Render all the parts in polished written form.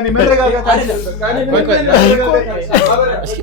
እኔ መረጋጋት አይደለም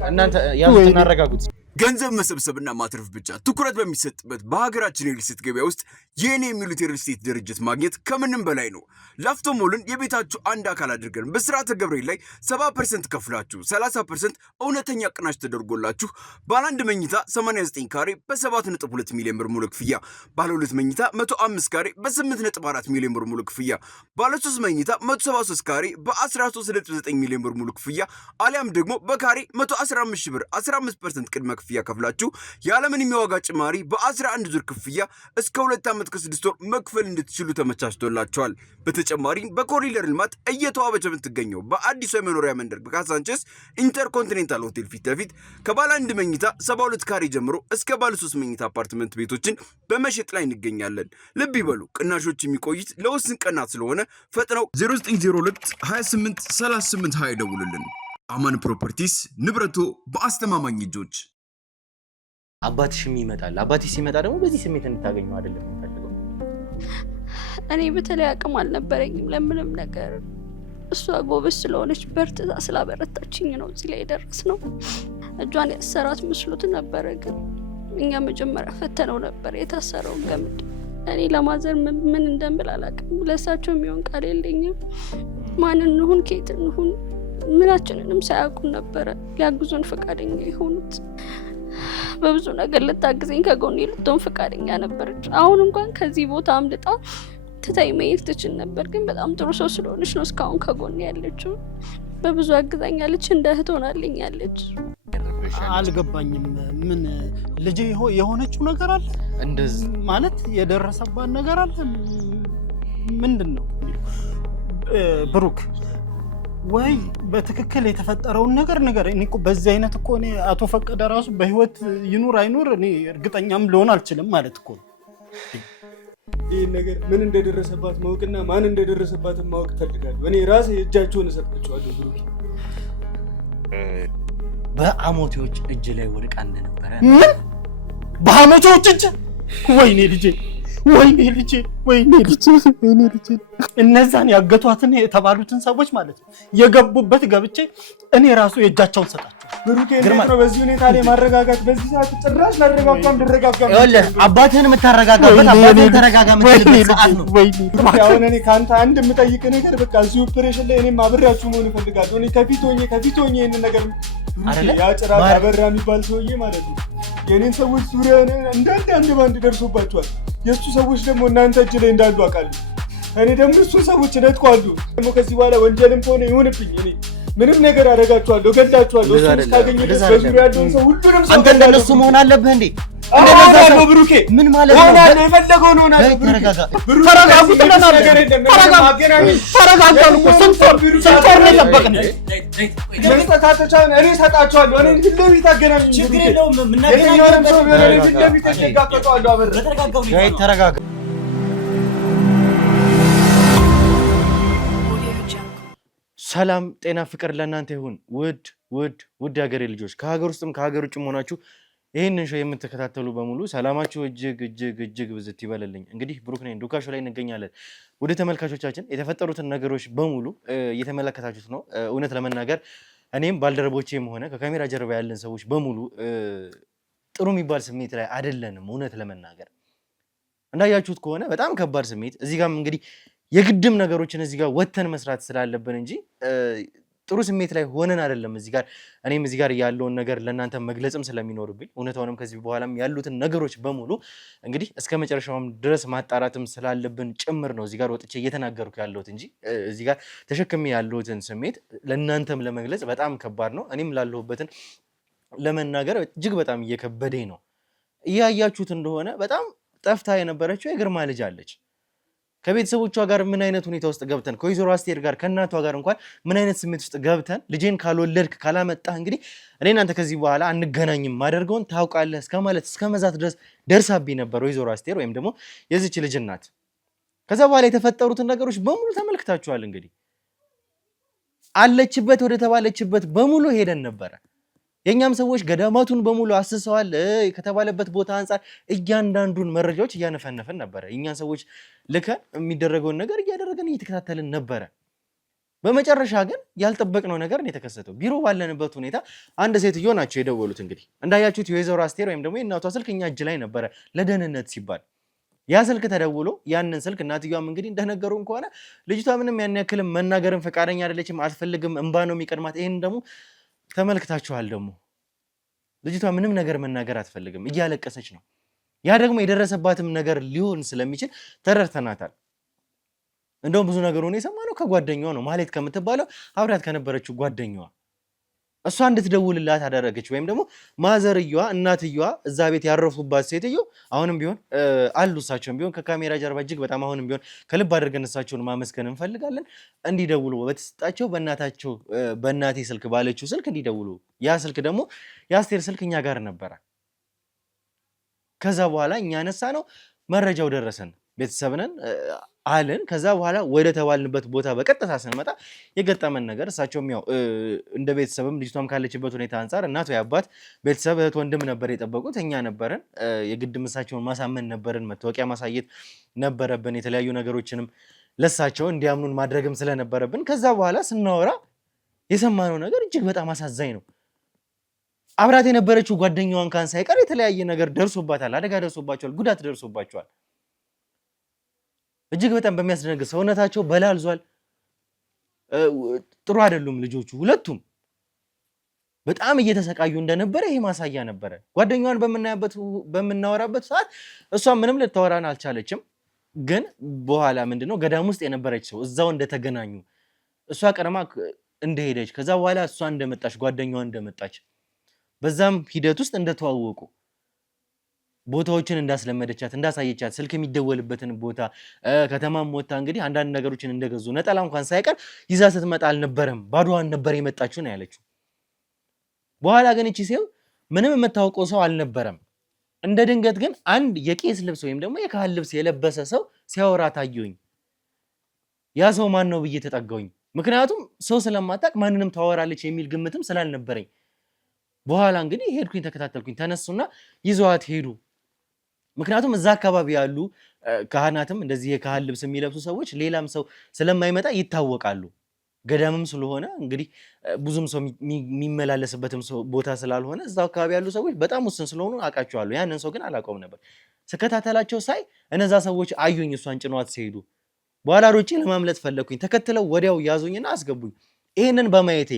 እናንተ ያዙትና አረጋጉት ገንዘብ መሰብሰብና ማትረፍ ብቻ ትኩረት በሚሰጥበት በሀገራችን የሪል ስቴት ገበያ ውስጥ የኔ የሚሉት የሪል ስቴት ድርጅት ማግኘት ከምንም በላይ ነው። ላፍቶ ሞልን የቤታችሁ አንድ አካል አድርገን በስርዓተ ገብርኤል ላይ 70% ከፍላችሁ 30% እውነተኛ ቅናሽ ተደርጎላችሁ ባለ 1 መኝታ 89 ካሬ በ7.2 ሚሊዮን ብር ሙሉ ክፍያ፣ ባለ 2 መኝታ 105 ካሬ በ8.4 ሚሊዮን ብር ሙሉ ክፍያ፣ ባለ 3 መኝታ 173 ካሬ በ13.9 ሚሊዮን ብር ሙሉ ክፍያ አሊያም ደግሞ በካሬ 115 ሺህ ብር 15% ቅድመ ክፍያ ከፍላችሁ ያለምንም የዋጋ ጭማሪ በ11 ዙር ክፍያ እስከ 2 ዓመት ከ6 ወር መክፈል እንድትችሉ ተመቻችቶላችኋል። በተጨማሪም በኮሪደር ልማት እየተዋበች የምትገኘው በአዲሱ የመኖሪያ መንደር በካሳንቸስ ኢንተርኮንቲኔንታል ሆቴል ፊት ለፊት ከባለ 1 መኝታ 72 ካሬ ጀምሮ እስከ ባለ 3 መኝታ አፓርትመንት ቤቶችን በመሸጥ ላይ እንገኛለን። ልብ ይበሉ፣ ቅናሾች የሚቆዩት ለውስን ቀናት ስለሆነ ፈጥነው 0902 28 38 20 ደውሉልን። አማን ፕሮፐርቲስ፣ ንብረቶ በአስተማማኝ እጆች። አባትሽም ይመጣል። አባትሽ ሲመጣ ደግሞ በዚህ ስሜት እንድታገኘው አይደለም የምፈልገው። እኔ በተለይ አቅም አልነበረኝም ለምንም ነገር። እሷ ጎበዝ ስለሆነች በርትታ ስላበረታችኝ ነው እዚህ ላይ የደረስነው። እጇን ያሰራት መስሎት ነበረ፣ ግን እኛ መጀመሪያ ፈተነው ነበር የታሰረውን ገመድ። እኔ ለማዘር ምን እንደምል አላውቅም። ለእሳቸው የሚሆን ቃል የለኝም። ማን እንሁን ከየት እንሁን ምናችንንም ሳያውቁን ነበረ ሊያግዙን ፈቃደኛ የሆኑት። በብዙ ነገር ልታግዘኝ ከጎኔ ልትሆን ፈቃደኛ ነበረች። አሁን እንኳን ከዚህ ቦታ አምልጣ ትታይ መሄድ ትችል ነበር፣ ግን በጣም ጥሩ ሰው ስለሆነች ነው እስካሁን ከጎኔ ያለችው። በብዙ አግዛኛለች፣ እንደ እህት ሆናልኛለች። አልገባኝም። ምን ልጅ የሆነችው ነገር አለ እንደዚህ ማለት የደረሰባት ነገር አለ? ምንድነው ብሩክ? ወይ በትክክል የተፈጠረውን ነገር እኔ እኮ በዚህ አይነት እኮ እኔ አቶ ፈቀደ ራሱ በህይወት ይኑር አይኑር እኔ እርግጠኛም ልሆን አልችልም ማለት እኮ። ይሄን ነገር ምን እንደደረሰባት ማወቅና ማን እንደደረሰባት ማወቅ ፈልጋለሁ። እኔ ራሴ እጃቸውን እሰጣቸዋለሁ። ብሩክ በአሞቴዎች እጅ ላይ ወድቃ እንደነበረ። ምን በአሞቴዎች እጅ? ወይኔ ልጄ እነዛን ያገቷትን የተባሉትን ሰዎች ማለት ነው የገቡበት ገብቼ እኔ ራሱ የእጃቸውን ሰጣቸው። ብሩኬ እንዴት ነው በዚህ ሁኔታ ላይ ማረጋጋት? በዚህ ሰዓት ጭራሽ ላረጋጋም ደረጋጋም። ይኸውልህ አባትህን የምታረጋጋበት አባትህን ተረጋጋ የምትልበት ሰዓት ነው። አሁን እኔ ከአንተ አንድ የምጠይቅ ነገር በቃ እዚህ ኦፕሬሽን ላይ እኔም አብሬያችሁ መሆን እፈልጋለሁ። እኔ ከፊት ሆኜ ይሄንን ነገር ያ ጭራቅ አበራ የሚባል ሰውዬ ማለት ነው የኔን ሰዎች ዙሪያ እንዳንድ አንድ ባንድ ደርሶባቸዋል። የሱ ሰዎች ደግሞ እናንተ እጅ ላይ እንዳሉ አውቃለሁ። እኔ ደግሞ እሱ ሰዎች ነጥቋሉ። ደግሞ ከዚህ በኋላ ወንጀልም ከሆነ ይሁንብኝ፣ እኔ ምንም ነገር አደርጋቸዋለሁ፣ እገድላቸዋለሁ። እሱ እስካገኘ ድረስ በዙሪያ ያለውን ሰው ሁሉንም ሰው አንተ እንደነሱ መሆን አለብህ እንዴ? እንደነሱ ብሩኬ ምን ማለት ነው? ሆናለሁ የፈለገውን ሆናለሁ። ተረጋጋ። ተረጋጉ ተናገር። ተረጋጋ እኮ ስንት ወር ነው የጠበቅን? ለስተታተቻውን እኔ ሰጣቸዋለሁ። እኔ ፊት ለፊት አገናኙኝ። ችግር የለውም። የትኛውንም ሰው ቢሆን እኔ ፊት ለፊት ተጋፈጠዋለሁ። አበረ ተረጋጋ። ሰላም ጤና ፍቅር ለእናንተ ይሁን። ውድ ሀገሬ ልጆች ከሀገር ውስጥም ከሀገር ውጭም ሆናችሁ ይህንን ሾው የምትከታተሉ በሙሉ ሰላማችሁ እጅግ ብዝት ይበልልኝ። እንግዲህ ብሩክ ነኝ፣ ዱካ ሾው ላይ እንገኛለን። ወደ ተመልካቾቻችን የተፈጠሩትን ነገሮች በሙሉ እየተመለከታችሁት ነው። እውነት ለመናገር እኔም ባልደረቦቼም ሆነ ከካሜራ ጀርባ ያለን ሰዎች በሙሉ ጥሩ የሚባል ስሜት ላይ አይደለንም። እውነት ለመናገር እንዳያችሁት ከሆነ በጣም ከባድ ስሜት እዚህ ጋርም እንግዲህ የግድም ነገሮችን እዚህ ጋር ወተን መስራት ስላለብን እንጂ ጥሩ ስሜት ላይ ሆነን አይደለም። እዚህ ጋር እኔም እዚህ ጋር ያለውን ነገር ለእናንተ መግለጽም ስለሚኖርብኝ እውነታውንም ከዚህ በኋላም ያሉትን ነገሮች በሙሉ እንግዲህ እስከ መጨረሻውም ድረስ ማጣራትም ስላለብን ጭምር ነው እዚህ ጋር ወጥቼ እየተናገርኩ ያለሁት እንጂ እዚህ ጋር ተሸክሜ ያለሁትን ስሜት ለእናንተም ለመግለጽ በጣም ከባድ ነው። እኔም ላለሁበትን ለመናገር እጅግ በጣም እየከበደኝ ነው። እያያችሁት እንደሆነ በጣም ጠፍታ የነበረችው የግርማ ልጅ አለች። ከቤተሰቦቿ ጋር ምን አይነት ሁኔታ ውስጥ ገብተን ከወይዘሮ አስቴር ጋር ከእናቷ ጋር እንኳን ምን አይነት ስሜት ውስጥ ገብተን ልጄን ካልወለድክ ካላመጣህ እንግዲህ እኔ እናንተ ከዚህ በኋላ አንገናኝም ማደርገውን ታውቃለህ እስከ ማለት እስከ መዛት ድረስ ደርሳብኝ ነበር ወይዘሮ አስቴር ወይም ደግሞ የዚች ልጅ እናት። ከዛ በኋላ የተፈጠሩትን ነገሮች በሙሉ ተመልክታችኋል። እንግዲህ አለችበት ወደ ተባለችበት በሙሉ ሄደን ነበረ። የኛም ሰዎች ገዳማቱን በሙሉ አስሰዋል። ከተባለበት ቦታ አንፃር እያንዳንዱን መረጃዎች እያነፈነፈን ነበረ። የኛን ሰዎች ልከን የሚደረገውን ነገር እያደረገን እየተከታተልን ነበረ። በመጨረሻ ግን ያልጠበቅነው ነገር ነው የተከሰተው። ቢሮ ባለንበት ሁኔታ አንድ ሴትዮ ናቸው የደወሉት። እንግዲህ እንዳያችሁት የወይዘሮ አስቴር ወይም ደግሞ የእናቷ ስልክ እኛ እጅ ላይ ነበረ ለደህንነት ሲባል ያ ስልክ ተደውሎ ያንን ስልክ እናትየዋም እንግዲህ እንደነገሩን ከሆነ ልጅቷ ምንም ያን ያክልም መናገርን ፈቃደኛ አይደለችም፣ አትፈልግም፣ እንባ ነው የሚቀድማት። ይሄን ደግሞ ተመልክታችኋል። ደግሞ ልጅቷ ምንም ነገር መናገር አትፈልግም፣ እያለቀሰች ነው። ያ ደግሞ የደረሰባትም ነገር ሊሆን ስለሚችል ተረድተናታል። እንደውም ብዙ ነገር ሆነ የሰማነው ከጓደኛዋ ነው፣ ማለት ከምትባለው አብራት ከነበረችው ጓደኛዋ እሷ እንድትደውልላት አደረገች። ወይም ደግሞ ማዘርየዋ እናትየዋ እዛ ቤት ያረፉባት ሴትዮ አሁንም ቢሆን አሉ። እሳቸውም ቢሆን ከካሜራ ጀርባ እጅግ በጣም አሁንም ቢሆን ከልብ አድርገን እሳቸውን ማመስገን እንፈልጋለን። እንዲደውሉ በተሰጣቸው በእናቴ ስልክ ባለችው ስልክ እንዲደውሉ፣ ያ ስልክ ደግሞ የአስቴር ስልክ እኛ ጋር ነበረ። ከዛ በኋላ እኛ ነሳ ነው መረጃው ደረሰን፣ ቤተሰብነን አለን። ከዛ በኋላ ወደ ተባልንበት ቦታ በቀጥታ ስንመጣ የገጠመን ነገር እሳቸውም ያው እንደ ቤተሰብም ልጅቷም ካለችበት ሁኔታ አንጻር እናት ወይ አባት ቤተሰብ እህት ወንድም ነበር የጠበቁት። እኛ ነበርን የግድ እሳቸውን ማሳመን ነበርን፣ መታወቂያ ማሳየት ነበረብን፣ የተለያዩ ነገሮችንም ለሳቸው እንዲያምኑን ማድረግም ስለነበረብን ከዛ በኋላ ስናወራ የሰማነው ነገር እጅግ በጣም አሳዛኝ ነው። አብራት የነበረችው ጓደኛዋን ካን ሳይቀር የተለያየ ነገር ደርሶባታል፣ አደጋ ደርሶባቸዋል፣ ጉዳት ደርሶባቸዋል። እጅግ በጣም በሚያስደነግጥ ሰውነታቸው በላልዟል። ጥሩ አይደሉም ልጆቹ ሁለቱም። በጣም እየተሰቃዩ እንደነበረ ይሄ ማሳያ ነበረ። ጓደኛዋን በምናወራበት ሰዓት እሷ ምንም ልታወራን አልቻለችም። ግን በኋላ ምንድነው ገዳም ውስጥ የነበረች ሰው እዛው እንደተገናኙ እሷ ቀደማ እንደሄደች ከዛ በኋላ እሷ እንደመጣች ጓደኛዋ እንደመጣች በዛም ሂደት ውስጥ እንደተዋወቁ ቦታዎችን እንዳስለመደቻት እንዳሳየቻት ስልክ የሚደወልበትን ቦታ ከተማም ወጣ እንግዲህ አንዳንድ ነገሮችን እንደገዙ ነጠላ እንኳን ሳይቀር ይዛ ስትመጣ አልነበረም፣ ባዶዋን ነበር የመጣችው ነው ያለችው። በኋላ ግን እቺ ሰው ምንም የምታውቀው ሰው አልነበረም። እንደ ድንገት ግን አንድ የቄስ ልብስ ወይም ደግሞ የካህን ልብስ የለበሰ ሰው ሲያወራ ታየኝ። ያ ሰው ማን ነው ብዬ ተጠጋውኝ። ምክንያቱም ሰው ስለማታቅ ማንንም ታወራለች የሚል ግምትም ስላልነበረኝ በኋላ እንግዲህ ሄድኩኝ፣ ተከታተልኩኝ። ተነሱና ይዘዋት ሄዱ። ምክንያቱም እዛ አካባቢ ያሉ ካህናትም እንደዚህ የካህን ልብስ የሚለብሱ ሰዎች ሌላም ሰው ስለማይመጣ ይታወቃሉ። ገዳምም ስለሆነ እንግዲህ ብዙም ሰው የሚመላለስበትም ቦታ ስላልሆነ እዛው አካባቢ ያሉ ሰዎች በጣም ውስን ስለሆኑ አውቃቸዋለሁ። ያንን ሰው ግን አላውቀውም ነበር። ስከታተላቸው ሳይ እነዛ ሰዎች አዩኝ፣ እሷን ጭነዋት ሲሄዱ። በኋላ ሮጬ ለማምለጥ ፈለግኩኝ። ተከትለው ወዲያው ያዙኝና አስገቡኝ። ይህንን በማየቴ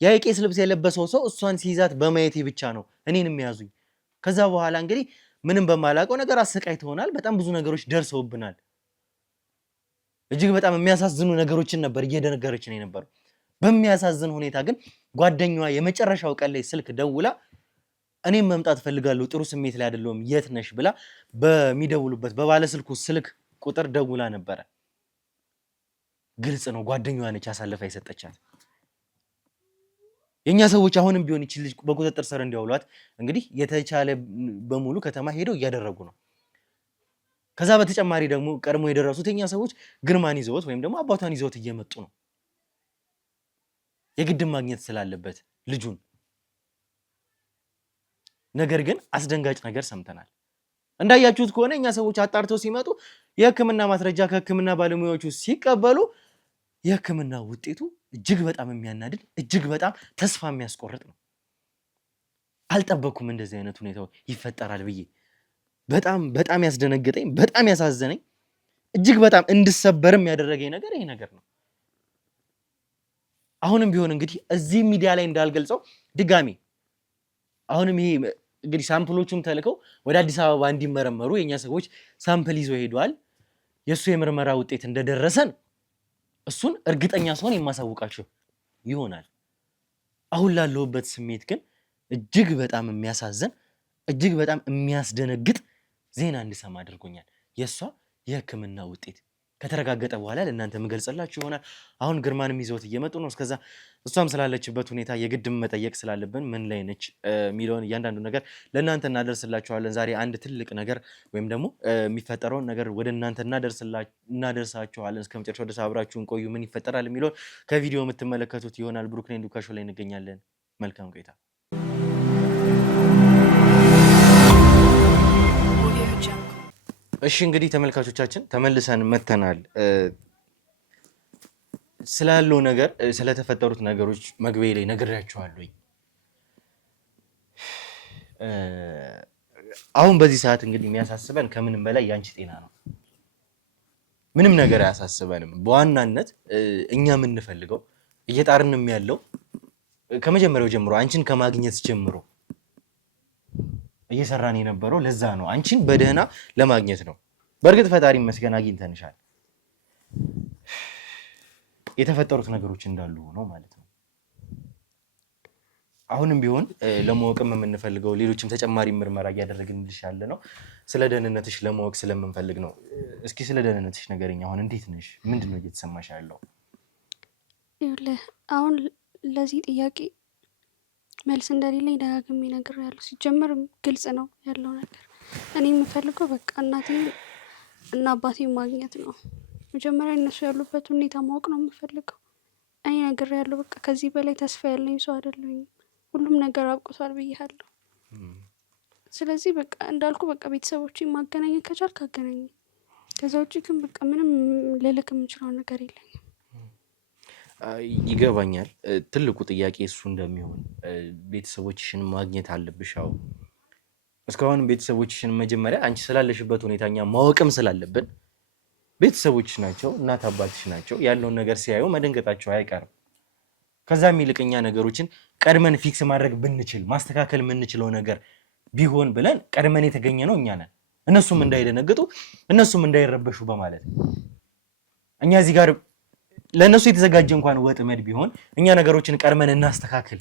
ያ የቄስ ልብስ የለበሰው ሰው እሷን ሲይዛት በማየቴ ብቻ ነው እኔንም ያዙኝ። ከዛ በኋላ እንግዲህ ምንም በማላውቀው ነገር አሰቃይተውናል። በጣም ብዙ ነገሮች ደርሰውብናል። እጅግ በጣም የሚያሳዝኑ ነገሮችን ነበር እየደነገረች ነው የነበረው። በሚያሳዝን ሁኔታ ግን ጓደኛዋ የመጨረሻው ቀን ላይ ስልክ ደውላ እኔም መምጣት ፈልጋለሁ፣ ጥሩ ስሜት ላይ አይደለሁም፣ የት ነሽ ብላ በሚደውሉበት በባለስልኩ ስልክ ቁጥር ደውላ ነበረ። ግልጽ ነው ጓደኛዋ ነች አሳልፋ የሰጠቻት። የኛ ሰዎች አሁንም ቢሆን ይችል ልጅ በቁጥጥር ስር እንዲያውሏት እንግዲህ የተቻለ በሙሉ ከተማ ሄደው እያደረጉ ነው። ከዛ በተጨማሪ ደግሞ ቀድሞ የደረሱት የኛ ሰዎች ግርማን ይዘውት ወይም ደግሞ አባቷን ይዘውት እየመጡ ነው። የግድም ማግኘት ስላለበት ልጁን። ነገር ግን አስደንጋጭ ነገር ሰምተናል። እንዳያችሁት ከሆነ እኛ ሰዎች አጣርተው ሲመጡ የሕክምና ማስረጃ ከሕክምና ባለሙያዎቹ ሲቀበሉ የሕክምና ውጤቱ እጅግ በጣም የሚያናድድ እጅግ በጣም ተስፋ የሚያስቆርጥ ነው። አልጠበኩም እንደዚህ አይነት ሁኔታው ይፈጠራል ብዬ። በጣም በጣም ያስደነገጠኝ በጣም ያሳዘነኝ እጅግ በጣም እንድሰበርም ያደረገኝ ነገር ይሄ ነገር ነው። አሁንም ቢሆን እንግዲህ እዚህ ሚዲያ ላይ እንዳልገልጸው ድጋሚ አሁንም ይሄ እንግዲህ ሳምፕሎቹም ተልከው ወደ አዲስ አበባ እንዲመረመሩ የኛ ሰዎች ሳምፕል ይዘው ሄደዋል። የሱ የምርመራ ውጤት እንደደረሰን እሱን እርግጠኛ ስሆን የማሳውቃችሁ ይሆናል። አሁን ላለሁበት ስሜት ግን እጅግ በጣም የሚያሳዝን እጅግ በጣም የሚያስደነግጥ ዜና እንድሰማ አድርጎኛል። የሷ የሕክምና ውጤት ከተረጋገጠ በኋላ ለእናንተ የምገልጽላችሁ ይሆናል። አሁን ግርማንም ይዘውት እየመጡ ነው። እስከዛ እሷም ስላለችበት ሁኔታ የግድም መጠየቅ ስላለብን ምን ላይ ነች የሚለውን እያንዳንዱ ነገር ለእናንተ እናደርስላችኋለን። ዛሬ አንድ ትልቅ ነገር ወይም ደግሞ የሚፈጠረውን ነገር ወደ እናንተ እናደርሳችኋለን። እስከ መጨረሻው ድረስ አብራችሁን ቆዩ። ምን ይፈጠራል የሚለውን ከቪዲዮ የምትመለከቱት ይሆናል። ብሩክ ነኝ፣ ዱካ ሾው ላይ እንገኛለን። መልካም ቆይታ። እሺ እንግዲህ ተመልካቾቻችን ተመልሰን መተናል። ስላለው ነገር ስለተፈጠሩት ነገሮች መግቢያ ላይ ነግሬያቸዋለሁኝ። አሁን በዚህ ሰዓት እንግዲህ የሚያሳስበን ከምንም በላይ ያንቺ ጤና ነው። ምንም ነገር አያሳስበንም። በዋናነት እኛ የምንፈልገው እየጣርንም ያለው ከመጀመሪያው ጀምሮ አንቺን ከማግኘት ጀምሮ እየሰራን የነበረው ለዛ ነው፣ አንቺን በደህና ለማግኘት ነው። በእርግጥ ፈጣሪ ይመስገን አግኝተንሻል። የተፈጠሩት ነገሮች እንዳሉ ነው ማለት ነው። አሁንም ቢሆን ለማወቅም የምንፈልገው ሌሎችም ተጨማሪ ምርመራ እያደረግንልሽ ያለ ነው። ስለ ደህንነትሽ ለማወቅ ስለምንፈልግ ነው። እስኪ ስለ ደህንነትሽ ንገሪኝ። አሁን እንዴት ነሽ? ምንድን ነው እየተሰማሽ ያለው? አሁን ለዚህ ጥያቄ መልስ እንደሌለኝ ደጋግሜ እነግርሃለሁ። ሲጀመር ግልጽ ነው ያለው ነገር። እኔ የምፈልገው በቃ እናቴን እና አባቴን ማግኘት ነው። መጀመሪያ እነሱ ያሉበት ሁኔታ ማወቅ ነው የምፈልገው። እኔ ነግሬሃለሁ። በቃ ከዚህ በላይ ተስፋ ያለኝ ሰው አይደለሁም። ሁሉም ነገር አብቅቷል ብያለሁ። ስለዚህ በቃ እንዳልኩ በቃ ቤተሰቦችን ማገናኘት ከቻልክ አገናኝ። ከዛ ውጭ ግን በቃ ምንም ልልክ የምችለው ነገር የለኝም። ይገባኛል። ትልቁ ጥያቄ እሱ እንደሚሆን ቤተሰቦችሽን ማግኘት አለብሽ። አዎ እስካሁን ቤተሰቦችሽን መጀመሪያ አንቺ ስላለሽበት ሁኔታ እኛ ማወቅም ስላለብን ቤተሰቦችሽ ናቸው፣ እናት አባትሽ ናቸው። ያለውን ነገር ሲያዩ መደንገጣቸው አይቀርም። ከዛም ይልቅ እኛ ነገሮችን ቀድመን ፊክስ ማድረግ ብንችል ማስተካከል የምንችለው ነገር ቢሆን ብለን ቀድመን የተገኘ ነው እኛ ነን። እነሱም እንዳይደነግጡ እነሱም እንዳይረበሹ በማለት እኛ እዚህ ጋር ለእነሱ የተዘጋጀ እንኳን ወጥመድ ቢሆን እኛ ነገሮችን ቀድመን እናስተካክል፣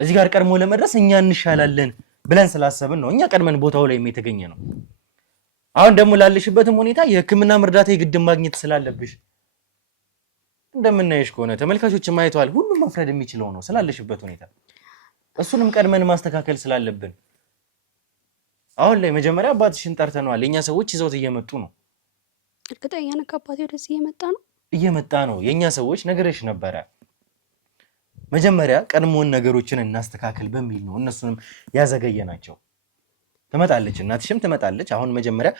እዚህ ጋር ቀድሞ ለመድረስ እኛ እንሻላለን ብለን ስላሰብን ነው እኛ ቀድመን ቦታው ላይ የተገኘ ነው። አሁን ደግሞ ላለሽበትም ሁኔታ የሕክምና እርዳታ የግድ ማግኘት ስላለብሽ እንደምናየሽ ከሆነ ተመልካቾችም አይተዋል። ሁሉም መፍረድ የሚችለው ነው ስላለሽበት ሁኔታ። እሱንም ቀድመን ማስተካከል ስላለብን አሁን ላይ መጀመሪያ አባትሽን ጠርተነዋል። የኛ ሰዎች ይዘውት እየመጡ ነው። እርግጠኛ ነህ አባቴ ወደዚህ እየመጣ ነው? የኛ ሰዎች ነገርሽ ነበረ። መጀመሪያ ቀድሞን ነገሮችን እናስተካክል በሚል ነው እነሱንም ያዘገየናቸው። ትመጣለች፣ እናትሽም ትመጣለች። አሁን መጀመሪያ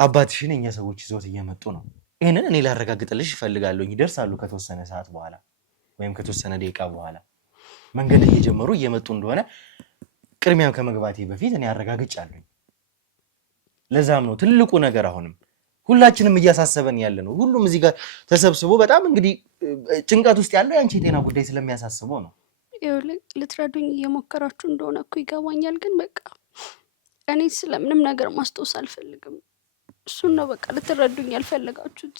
አባትሽን የኛ ሰዎች ይዘውት እየመጡ ነው። ይሄንን እኔ ላረጋግጥልሽ እፈልጋለሁ። ይደርሳሉ ከተወሰነ ሰዓት በኋላ ወይም ከተወሰነ ደቂቃ በኋላ መንገድ እየጀመሩ እየመጡ እንደሆነ ቅድሚያ ከመግባቴ በፊት እኔ አረጋግጫለሁ። ለዛም ነው ትልቁ ነገር አሁንም ሁላችንም እያሳሰበን ያለ ነው። ሁሉም እዚህ ጋር ተሰብስቦ በጣም እንግዲህ ጭንቀት ውስጥ ያለው ያንቺ የጤና ጉዳይ ስለሚያሳስበው ነው። ልትረዱኝ እየሞከራችሁ እንደሆነ እኮ ይገባኛል። ግን በቃ እኔ ስለምንም ነገር ማስታወስ አልፈልግም። እሱን ነው በቃ ልትረዱኝ ያልፈለጋችሁት።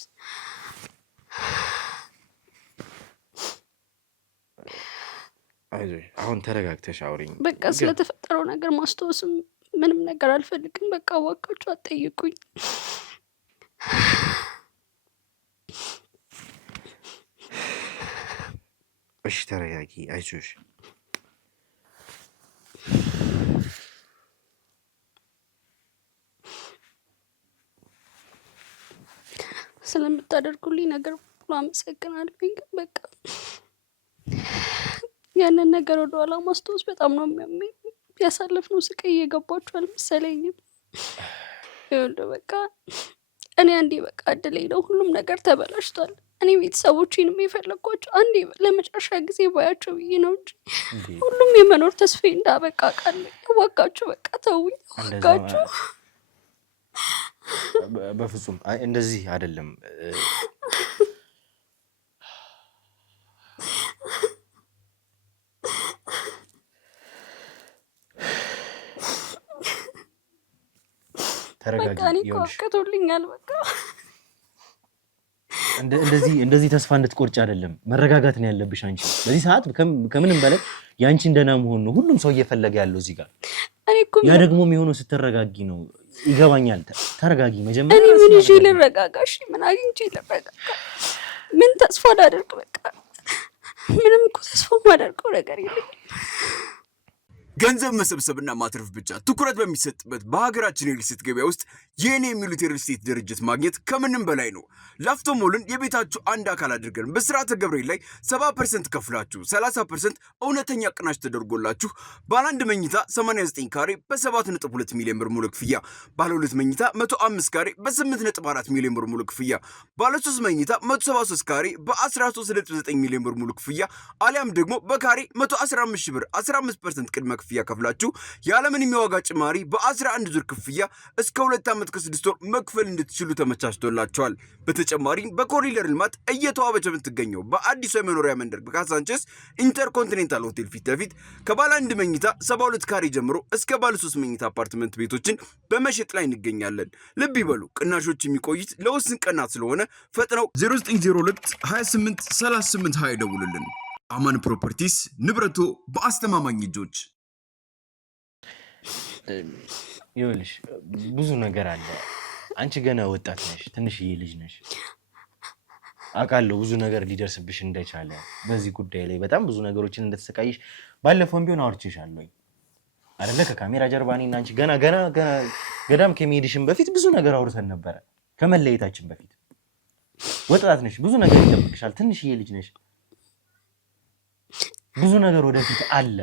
አይዞሽ፣ አሁን ተረጋግተሽ አውሪኝ። በቃ ስለተፈጠረው ነገር ማስታወስም ምንም ነገር አልፈልግም። በቃ እባካችሁ አትጠይቁኝ። እሺ ተረጋጊ፣ አይዞሽ። ስለምታደርጉልኝ ነገር ሁሉ አመሰግናለሁ። ግን በቃ ያንን ነገር ወደኋላ ማስታወስ በጣም ነው የሚያመኝ። ያሳለፍነው ስቃይ እየገባችሁ አልመሰለኝም። ይኸውልህ በቃ እኔ አንዴ በቃ እድሌ ነው፣ ሁሉም ነገር ተበላሽቷል። እኔ ቤተሰቦቼንም የፈለኳቸው አንዴ ለመጨረሻ ጊዜ ባያቸው ብዬ ነው እንጂ ሁሉም የመኖር ተስፋዬ እንዳበቃ ቃል እባካችሁ በቃ ተውኝ፣ እባካችሁ። በፍጹም እንደዚህ አይደለም። በቃ እኔ እኮ አብቅቶልኛል። በቃ እንደዚህ ተስፋ እንድትቆርጭ አይደለም፣ መረጋጋት ነው ያለብሽ አንቺ። በዚህ ሰዓት ከምንም በላይ ያንቺ እንደና መሆን ነው ሁሉም ሰው እየፈለገ ያለው እዚህ ጋር። ያ ደግሞ የሚሆነው ስትረጋጊ ነው። ይገባኛል። ተረጋጊ መጀመሪያ። እኔ ምን ይዤ ልረጋጋሽ? ምን አግኝቼ ልረጋጋ? ምን ተስፋ ላደርግ? በቃ ምንም እኮ ተስፋ ማደርገው ነገር የለኝም። ገንዘብ መሰብሰብና ማትረፍ ብቻ ትኩረት በሚሰጥበት በሀገራችን የሪል ስቴት ገበያ ውስጥ የኔ የሚሉት የሪል ስቴት ድርጅት ማግኘት ከምንም በላይ ነው። ላፍቶ ሞልን የቤታችሁ አንድ አካል አድርገን በስርዓተ ገብርኤል ላይ 70% ከፍላችሁ 30% እውነተኛ ቅናሽ ተደርጎላችሁ ባለ 1 መኝታ 89 ካሬ በ7.2 ሚሊዮን ብር ሙሉ ክፍያ፣ ባለ 2 መኝታ 105 ካሬ በ8.4 ሚሊዮን ብር ሙሉ ክፍያ፣ ባለ 3 መኝታ 173 ካሬ በ13.9 ሚሊዮን ብር ሙሉ ክፍያ አሊያም ደግሞ በካሬ 115 ሺህ ብር 15% ቅድመ ክፍያ ከፍላችሁ ያለምንም የዋጋ ጭማሪ በ11 ዙር ክፍያ እስከ 2 ዓመት ከ6 ወር መክፈል እንድትችሉ ተመቻችቶላችኋል። በተጨማሪም በኮሪደር ልማት እየተዋበች የምትገኘው በአዲሱ የመኖሪያ መንደር በካሳንቸስ ኢንተርኮንቲኔንታል ሆቴል ፊት ለፊት ከባለ 1 መኝታ 72 ካሬ ጀምሮ እስከ ባለ 3 መኝታ አፓርትመንት ቤቶችን በመሸጥ ላይ እንገኛለን። ልብ ይበሉ፣ ቅናሾች የሚቆዩት ለውስን ቀናት ስለሆነ ፈጥነው 0902 28 38 20 ደውሉልን። አማን ፕሮፐርቲስ፣ ንብረቶ በአስተማማኝ እጆች። ይኸውልሽ ብዙ ነገር አለ። አንቺ ገና ወጣት ነሽ፣ ትንሽዬ ልጅ ነሽ። አውቃለሁ ብዙ ነገር ሊደርስብሽ እንደቻለ፣ በዚህ ጉዳይ ላይ በጣም ብዙ ነገሮችን እንደተሰቃይሽ ባለፈውም ቢሆን አውርቼሻለሁ አይደለ? ከካሜራ ጀርባ እኔና አንቺ ገና ገዳም ከመሄድሽም በፊት ብዙ ነገር አውርተን ነበረ። ከመለየታችን በፊት ወጣት ነሽ፣ ብዙ ነገር ይጠብቅሻል። ትንሽዬ ልጅ ነሽ፣ ብዙ ነገር ወደፊት አለ።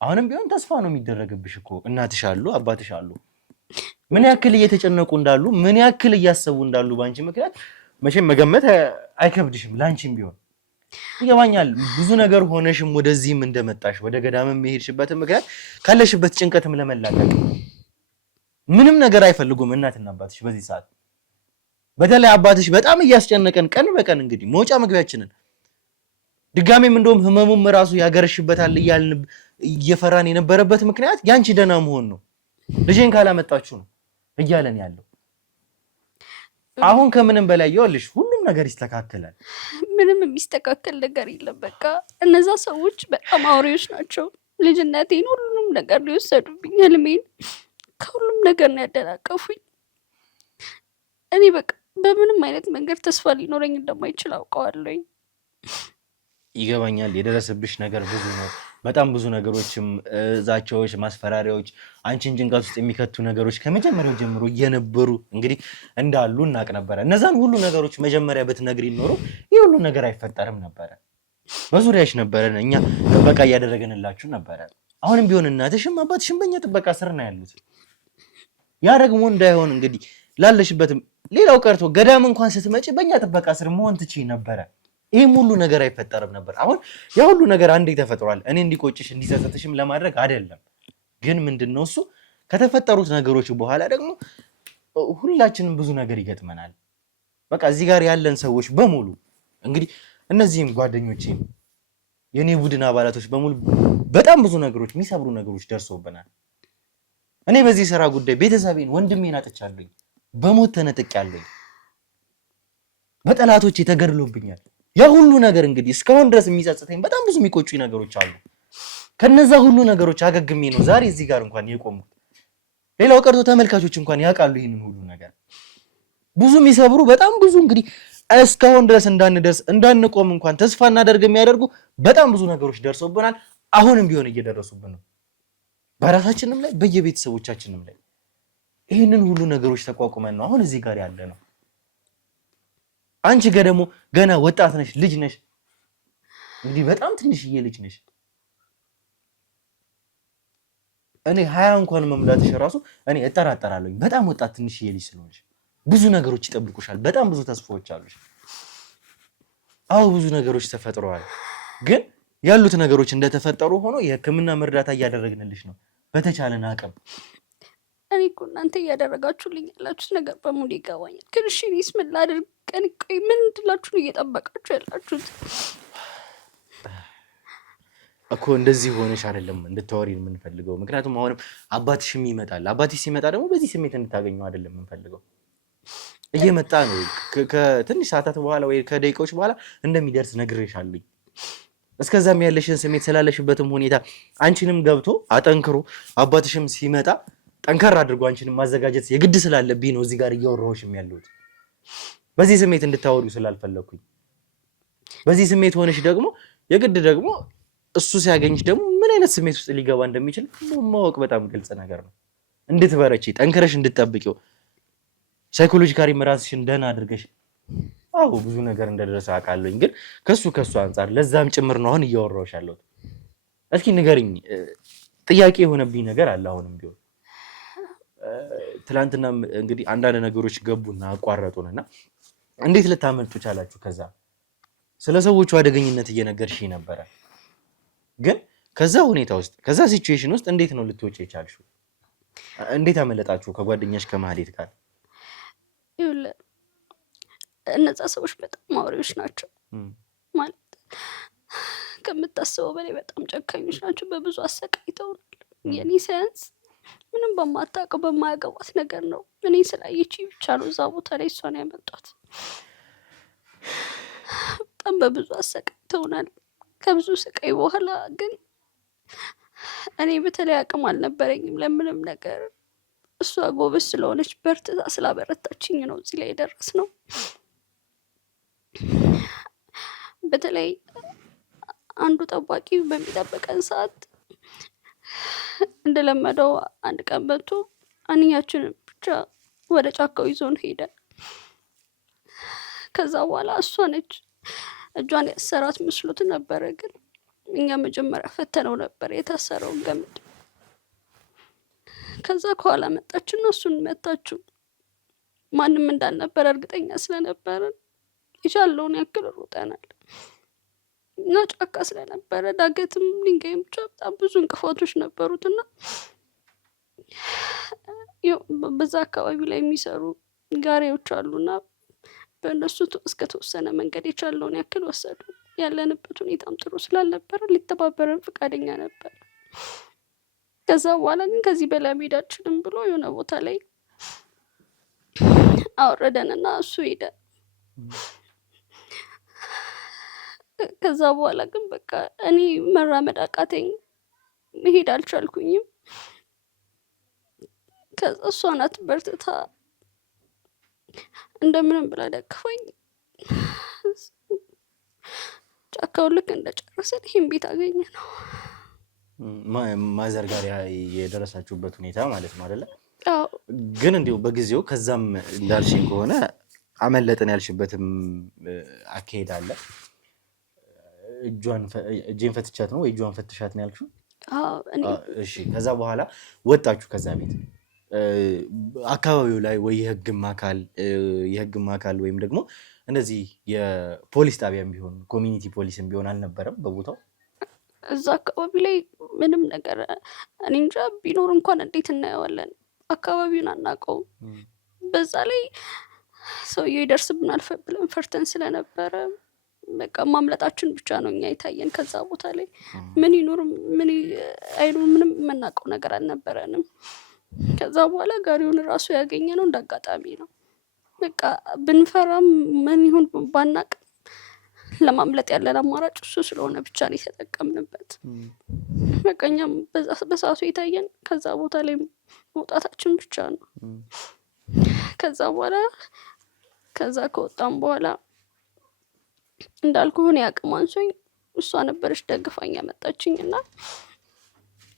አሁንም ቢሆን ተስፋ ነው የሚደረግብሽ እኮ። እናትሽ አሉ፣ አባትሽ አሉ። ምን ያክል እየተጨነቁ እንዳሉ፣ ምን ያክል እያሰቡ እንዳሉ በአንቺ ምክንያት መቼም መገመት አይከብድሽም። ለአንቺም ቢሆን ይገባኛል። ብዙ ነገር ሆነሽም ወደዚህም እንደመጣሽ ወደ ገዳምም የሄድሽበትን ምክንያት ካለሽበት ጭንቀትም ለመላቀቅ ምንም ነገር አይፈልጉም እናትና አባትሽ በዚህ ሰዓት። በተለይ አባትሽ በጣም እያስጨነቀን ቀን በቀን እንግዲህ መውጫ መግቢያችንን ድጋሜም እንደውም ህመሙም ራሱ ያገረሽበታል እያልን እየፈራን የነበረበት ምክንያት ያንቺ ደህና መሆን ነው። ልጄን ካላመጣችሁ ነው እያለን ያለው። አሁን ከምንም በላይ ይኸውልሽ ሁሉም ነገር ይስተካከላል። ምንም የሚስተካከል ነገር የለም። በቃ እነዛ ሰዎች በጣም አውሬዎች ናቸው። ልጅነቴን፣ ሁሉንም ነገር ሊወሰዱብኝ፣ ህልሜን፣ ከሁሉም ነገር ነው ያደናቀፉኝ። እኔ በቃ በምንም አይነት መንገድ ተስፋ ሊኖረኝ እንደማይችል አውቀዋለሁኝ። ይገባኛል። የደረሰብሽ ነገር ብዙ ነው። በጣም ብዙ ነገሮችም፣ ዛቻዎች፣ ማስፈራሪያዎች፣ አንቺን ጭንቀት ውስጥ የሚከቱ ነገሮች ከመጀመሪያው ጀምሮ እየነበሩ እንግዲህ እንዳሉ እናቅ ነበረ። እነዛን ሁሉ ነገሮች መጀመሪያ ብትነግሪ ኖሮ ይህ ሁሉ ነገር አይፈጠርም ነበረ። በዙሪያሽ ነበረ፣ እኛ ጥበቃ እያደረግንላችሁ ነበረ። አሁንም ቢሆን እናትሽም አባትሽም በእኛ ጥበቃ ስር ነው ያሉት። ያ ደግሞ እንዳይሆን እንግዲህ ላለሽበትም፣ ሌላው ቀርቶ ገዳም እንኳን ስትመጪ በእኛ ጥበቃ ስር መሆን ትችይ ነበረ። ይህም ሁሉ ነገር አይፈጠርም ነበር። አሁን ያ ሁሉ ነገር አንዴ ተፈጥሯል። እኔ እንዲቆጭሽ እንዲጸጸትሽም ለማድረግ አይደለም። ግን ምንድነው እሱ ከተፈጠሩት ነገሮች በኋላ ደግሞ ሁላችንም ብዙ ነገር ይገጥመናል። በቃ እዚህ ጋር ያለን ሰዎች በሙሉ እንግዲህ እነዚህም ጓደኞቼም የኔ ቡድን አባላቶች በሙሉ በጣም ብዙ ነገሮች፣ የሚሰብሩ ነገሮች ደርሶብናል። እኔ በዚህ ስራ ጉዳይ ቤተሰቤን፣ ወንድሜን አጥቻለሁኝ። በሞት ተነጥቄያለሁኝ። በጠላቶቼ ተገድሎብኛል። ያ ሁሉ ነገር እንግዲህ እስካሁን ድረስ የሚጸጽተኝ በጣም ብዙ የሚቆጩኝ ነገሮች አሉ። ከነዛ ሁሉ ነገሮች አገግሜ ነው ዛሬ እዚህ ጋር እንኳን የቆምኩት። ሌላው ቀርቶ ተመልካቾች እንኳን ያውቃሉ ይህንን ሁሉ ነገር። ብዙ የሚሰብሩ በጣም ብዙ እንግዲህ እስካሁን ድረስ እንዳንደርስ እንዳንቆም እንኳን ተስፋ እናደርግ የሚያደርጉ በጣም ብዙ ነገሮች ደርሶብናል። አሁንም ቢሆን እየደረሱብን ነው፣ በራሳችንም ላይ በየቤተሰቦቻችንም ላይ። ይህንን ሁሉ ነገሮች ተቋቁመን ነው አሁን እዚህ ጋር ያለ ነው። አንቺ ደግሞ ገና ወጣት ነሽ፣ ልጅ ነሽ። እንግዲህ በጣም ትንሽዬ ልጅ ነሽ። እኔ 20 እንኳን መሙላትሽ ራሱ እኔ እጠራጠራለሁ። በጣም ወጣት ትንሽዬ ልጅ ስለሆንሽ ብዙ ነገሮች ይጠብቁሻል። በጣም ብዙ ተስፋዎች አሉሽ። አዎ ብዙ ነገሮች ተፈጥረዋል። ግን ያሉት ነገሮች እንደተፈጠሩ ሆኖ የሕክምና እርዳታ እያደረግንልሽ ነው በተቻለን አቅም። እኔ እኮ እናንተ እያደረጋችሁልኝ ያላችሁት ነገር በሙሉ ይገባኛል። ግን እሺ እኔስ ምን ላድርግ? ቆይ ምን እንድላችሁ ነው እየጠበቃችሁ ያላችሁት? እኮ እንደዚህ ሆነሽ አይደለም እንድታወሪ የምንፈልገው። ምክንያቱም አሁንም አባትሽም ይመጣል። አባትሽ ሲመጣ ደግሞ በዚህ ስሜት እንድታገኘው አይደለም የምንፈልገው። እየመጣ ነው። ከትንሽ ሰዓታት በኋላ ወይ ከደቂቃዎች በኋላ እንደሚደርስ ነግሬሻለሁ። እስከዛም ያለሽን ስሜት ስላለሽበትም ሁኔታ አንቺንም ገብቶ አጠንክሮ አባትሽም ሲመጣ ጠንከር አድርጎ አንቺንም ማዘጋጀት የግድ ስላለብኝ ነው እዚህ ጋር እያወራሁሽም ያለሁት። በዚህ ስሜት እንድታወሪው ስላልፈለኩኝ። በዚህ ስሜት ሆነሽ ደግሞ የግድ ደግሞ እሱ ሲያገኝሽ ደግሞ ምን አይነት ስሜት ውስጥ ሊገባ እንደሚችል ማወቅ በጣም ግልጽ ነገር ነው። እንድትበረቺ ጠንክረሽ እንድትጠብቂው ሳይኮሎጂካሊ ራስሽን ደህና አድርገሽ አዎ ብዙ ነገር እንደደረሰ አውቃለሁኝ፣ ግን ከሱ አንጻር ለዛም ጭምር ነው አሁን እያወራሁሽ ያለሁት። እስኪ ንገሪኝ፣ ጥያቄ የሆነብኝ ነገር አለ አሁንም ቢሆን። ትላንትና እንግዲህ አንዳንድ ነገሮች ገቡና አቋረጡንና እንዴት ልታመልጡ ቻላችሁ? ከዛ ስለ ሰዎቹ አደገኝነት እየነገርሽኝ ነበረ፣ ግን ከዛ ሁኔታ ውስጥ ከዛ ሲቹዌሽን ውስጥ እንዴት ነው ልትወጪ የቻልሽው? እንዴት አመለጣችሁ ከጓደኛሽ ከማህሌት ጋር? ይኸውልህ እነዛ ሰዎች በጣም አውሬዎች ናቸው። ማለት ከምታስበው በላይ በጣም ጨካኞች ናቸው። በብዙ አሰቃይተውናል። የኔ ሳያንስ ምንም በማታውቀው በማያገባት ነገር ነው እኔ ስላየች ብቻ ነው እዛ ቦታ ላይ እሷን ያመጧት። በጣም በብዙ አሰቃይተውናል። ከብዙ ስቃይ በኋላ ግን እኔ በተለይ አቅም አልነበረኝም ለምንም ነገር። እሷ ጎበዝ ስለሆነች በርትታ ስላበረታችኝ ነው እዚህ ላይ የደረስነው። በተለይ አንዱ ጠባቂ በሚጠብቀን ሰዓት እንደለመደው አንድ ቀን መጥቶ አንኛችንን ብቻ ወደ ጫካው ይዞን ሄደ። ከዛ በኋላ እሷ ነች እጇን ያሰራት መስሎት ነበረ፣ ግን እኛ መጀመሪያ ፈተነው ነበር የታሰረውን ገመድ። ከዛ ከኋላ መጣችና እሱን መታችው። ማንም እንዳልነበረ እርግጠኛ ስለነበረን የቻለውን ያክል ሮጠናል እና ጫካ ስለነበረ ዳገትም ድንጋይም ብቻ በጣም ብዙ እንቅፋቶች ነበሩትና በዛ አካባቢ ላይ የሚሰሩ ጋሪዎች አሉና በእነሱ እስከተወሰነ መንገድ የቻለውን ያክል ወሰዱ። ያለንበት ሁኔታም ጥሩ ስላልነበረ ሊተባበረን ፈቃደኛ ነበር። ከዛ በኋላ ግን ከዚህ በላይ መሄዳችንም ብሎ የሆነ ቦታ ላይ አወረደንና እሱ ሄደ። ከዛ በኋላ ግን በቃ እኔ መራመድ አቃተኝ፣ መሄድ አልቻልኩኝም። ከዛ እሷ ናት በርትታ እንደምንም ብላ ደግፋኝ ጫካውን ልክ እንደጨረሰን ይህን ቤት አገኘ ነው። ማዘር ጋር የደረሳችሁበት ሁኔታ ማለት ነው አይደለ? አዎ። ግን እንዲሁ በጊዜው ከዛም እንዳልሽኝ ከሆነ አመለጥን ያልሽበትም አካሄድ አለ። እጄን ፈትቻት ነው ወይ እጇን ፈትሻት ነው ያልሽው? አዎ። እሺ። ከዛ በኋላ ወጣችሁ ከዛ ቤት። አካባቢው ላይ ወይ የህግም አካል ወይም ደግሞ እንደዚህ የፖሊስ ጣቢያም ቢሆን ኮሚኒቲ ፖሊስም ቢሆን አልነበረም በቦታው? እዛ አካባቢ ላይ ምንም ነገር እኔ እንጃ፣ ቢኖር እንኳን እንዴት እናየዋለን? አካባቢውን አናውቀውም። በዛ ላይ ሰውዬው ይደርስብናል ብለን ፈርተን ስለነበረ በቃ ማምለጣችን ብቻ ነው እኛ የታየን። ከዛ ቦታ ላይ ምን ይኖር ምን አይኑ ምንም የምናውቀው ነገር አልነበረንም። ከዛ በኋላ ጋሪውን ራሱ ያገኘ ነው እንዳጋጣሚ ነው። በቃ ብንፈራም ምን ይሁን ባናቅ ለማምለጥ ያለን አማራጭ እሱ ስለሆነ ብቻ ነው የተጠቀምንበት። በቃ እኛም በሰዓቱ የታየን ከዛ ቦታ ላይ መውጣታችን ብቻ ነው። ከዛ ከወጣም በኋላ እንዳልኩ ሆነ ያቅም አንሶኝ እሷ ነበረች ደግፋኝ ያመጣችኝ እና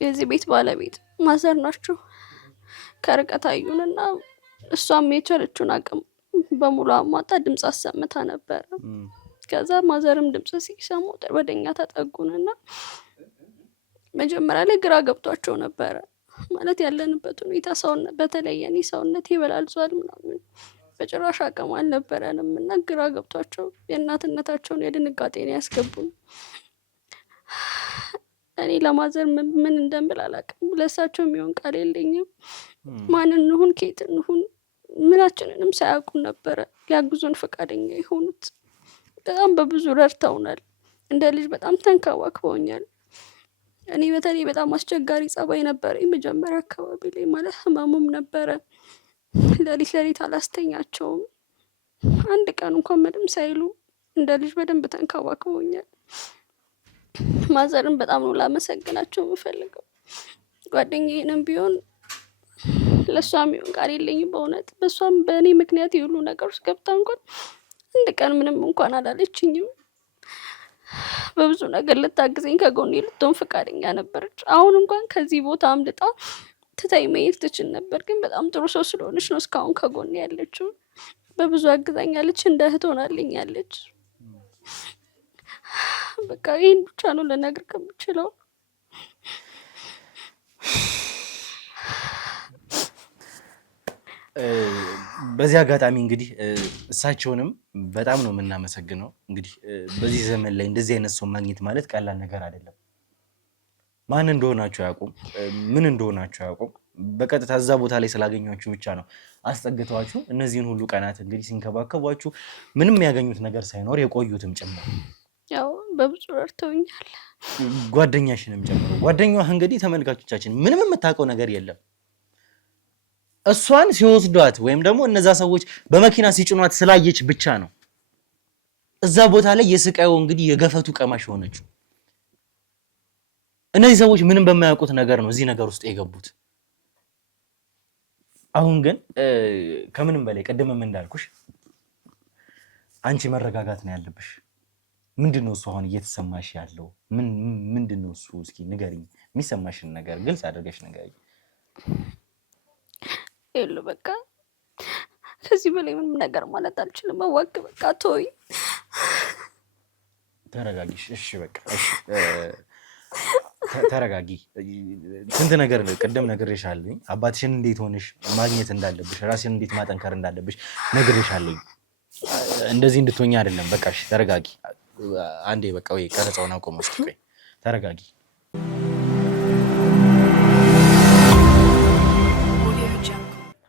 የዚህ ቤት ባለቤት ማዘር ናቸው። ከርቀት አዩንና እሷም የቻለችውን አቅም በሙሉ አሟጣ ድምፅ አሰምታ ነበረ። ከዛ ማዘርም ድምፅ ሲሰሙ ወደኛ ተጠጉንና መጀመሪያ ላይ ግራ ገብቷቸው ነበረ። ማለት ያለንበት ሁኔታ በተለይ የኔ ሰውነት ይበላልዟል ምናምን በጭራሽ አቅም አልነበረንም እና ግራ ገብቷቸው የእናትነታቸውን የድንጋጤን ያስገቡን። እኔ ለማዘር ምን እንደምል አላውቅም። ለእሳቸው የሚሆን ቃል የለኝም። ማን እንሁን ከየት እንሁን ምናችንንም ሳያውቁን ነበረ ሊያግዙን ፈቃደኛ የሆኑት። በጣም በብዙ ረድተውናል። እንደ ልጅ በጣም ተንከባክበውኛል። እኔ በተለይ በጣም አስቸጋሪ ጸባይ ነበረ መጀመሪያ አካባቢ ላይ፣ ማለት ህመሙም ነበረ። ሌሊት አላስተኛቸውም። አንድ ቀን እንኳን ምንም ሳይሉ እንደ ልጅ በደንብ ተንከባክበውኛል። ማዘርን በጣም ነው ላመሰግናቸው የምፈልገው። ጓደኛዬንም ቢሆን ለእሷም ይሆን ቃል የለኝም በእውነት። በእሷም በእኔ ምክንያት የሁሉ ነገር ውስጥ ገብታ እንኳን አንድ ቀን ምንም እንኳን አላለችኝም። በብዙ ነገር ልታግዘኝ ከጎኔ ልትሆን ፈቃደኛ ነበረች። አሁን እንኳን ከዚህ ቦታ አምልጣ ትታይ መሄድ ትችል ነበር፣ ግን በጣም ጥሩ ሰው ስለሆነች ነው እስካሁን ከጎኔ ያለችው። በብዙ አግዛኛለች፣ እንደ እህት ሆናልኛለች። በቃ ይሄን ብቻ ነው ልነግር ከምችለው። በዚህ አጋጣሚ እንግዲህ እሳቸውንም በጣም ነው የምናመሰግነው። እንግዲህ በዚህ ዘመን ላይ እንደዚህ አይነት ሰው ማግኘት ማለት ቀላል ነገር አይደለም። ማን እንደሆናችሁ አያውቁም፣ ምን እንደሆናችሁ አያውቁም። በቀጥታ እዛ ቦታ ላይ ስላገኟችሁ ብቻ ነው አስጠግተዋችሁ እነዚህን ሁሉ ቀናት እንግዲህ ሲንከባከቧችሁ ምንም ያገኙት ነገር ሳይኖር የቆዩትም ጭምር ያው በብዙ ረድተውኛል። ጓደኛሽንም ጨምሮ። ጓደኛዋ እንግዲህ ተመልካቾቻችን ምንም የምታውቀው ነገር የለም። እሷን ሲወስዷት ወይም ደግሞ እነዛ ሰዎች በመኪና ሲጭኗት ስላየች ብቻ ነው እዛ ቦታ ላይ የስቃዩ እንግዲህ የገፈቱ ቀማሽ ሆነችው። እነዚህ ሰዎች ምንም በማያውቁት ነገር ነው እዚህ ነገር ውስጥ የገቡት። አሁን ግን ከምንም በላይ ቅድምም እንዳልኩሽ አንቺ መረጋጋት ነው ያለብሽ። ምንድነው እሱ አሁን እየተሰማሽ ያለው? ምንድነው እሱ? እስኪ ንገሪኝ፣ የሚሰማሽን ነገር ግልጽ አድርገሽ ንገሪኝ። ይሉ በቃ ከዚህ በላይ ምንም ነገር ማለት አልችልም። እባክህ በቃ ተወኝ። ተረጋጊሽ። እሺ በቃ እሺ፣ ተረጋጊ። ስንት ነገር ቅድም ነግሬሻለሁ። አባትሽን እንዴት ሆነሽ ማግኘት እንዳለብሽ፣ ራስሽን እንዴት ማጠንከር እንዳለብሽ ነግሬሻለሁ። እንደዚህ እንድትሆኛ አይደለም። በቃ እሺ ተረጋጊ። አንዴ በቃ ወይ ቀረጻውን አቆም። እስኪ ቆይ ተረጋጊ።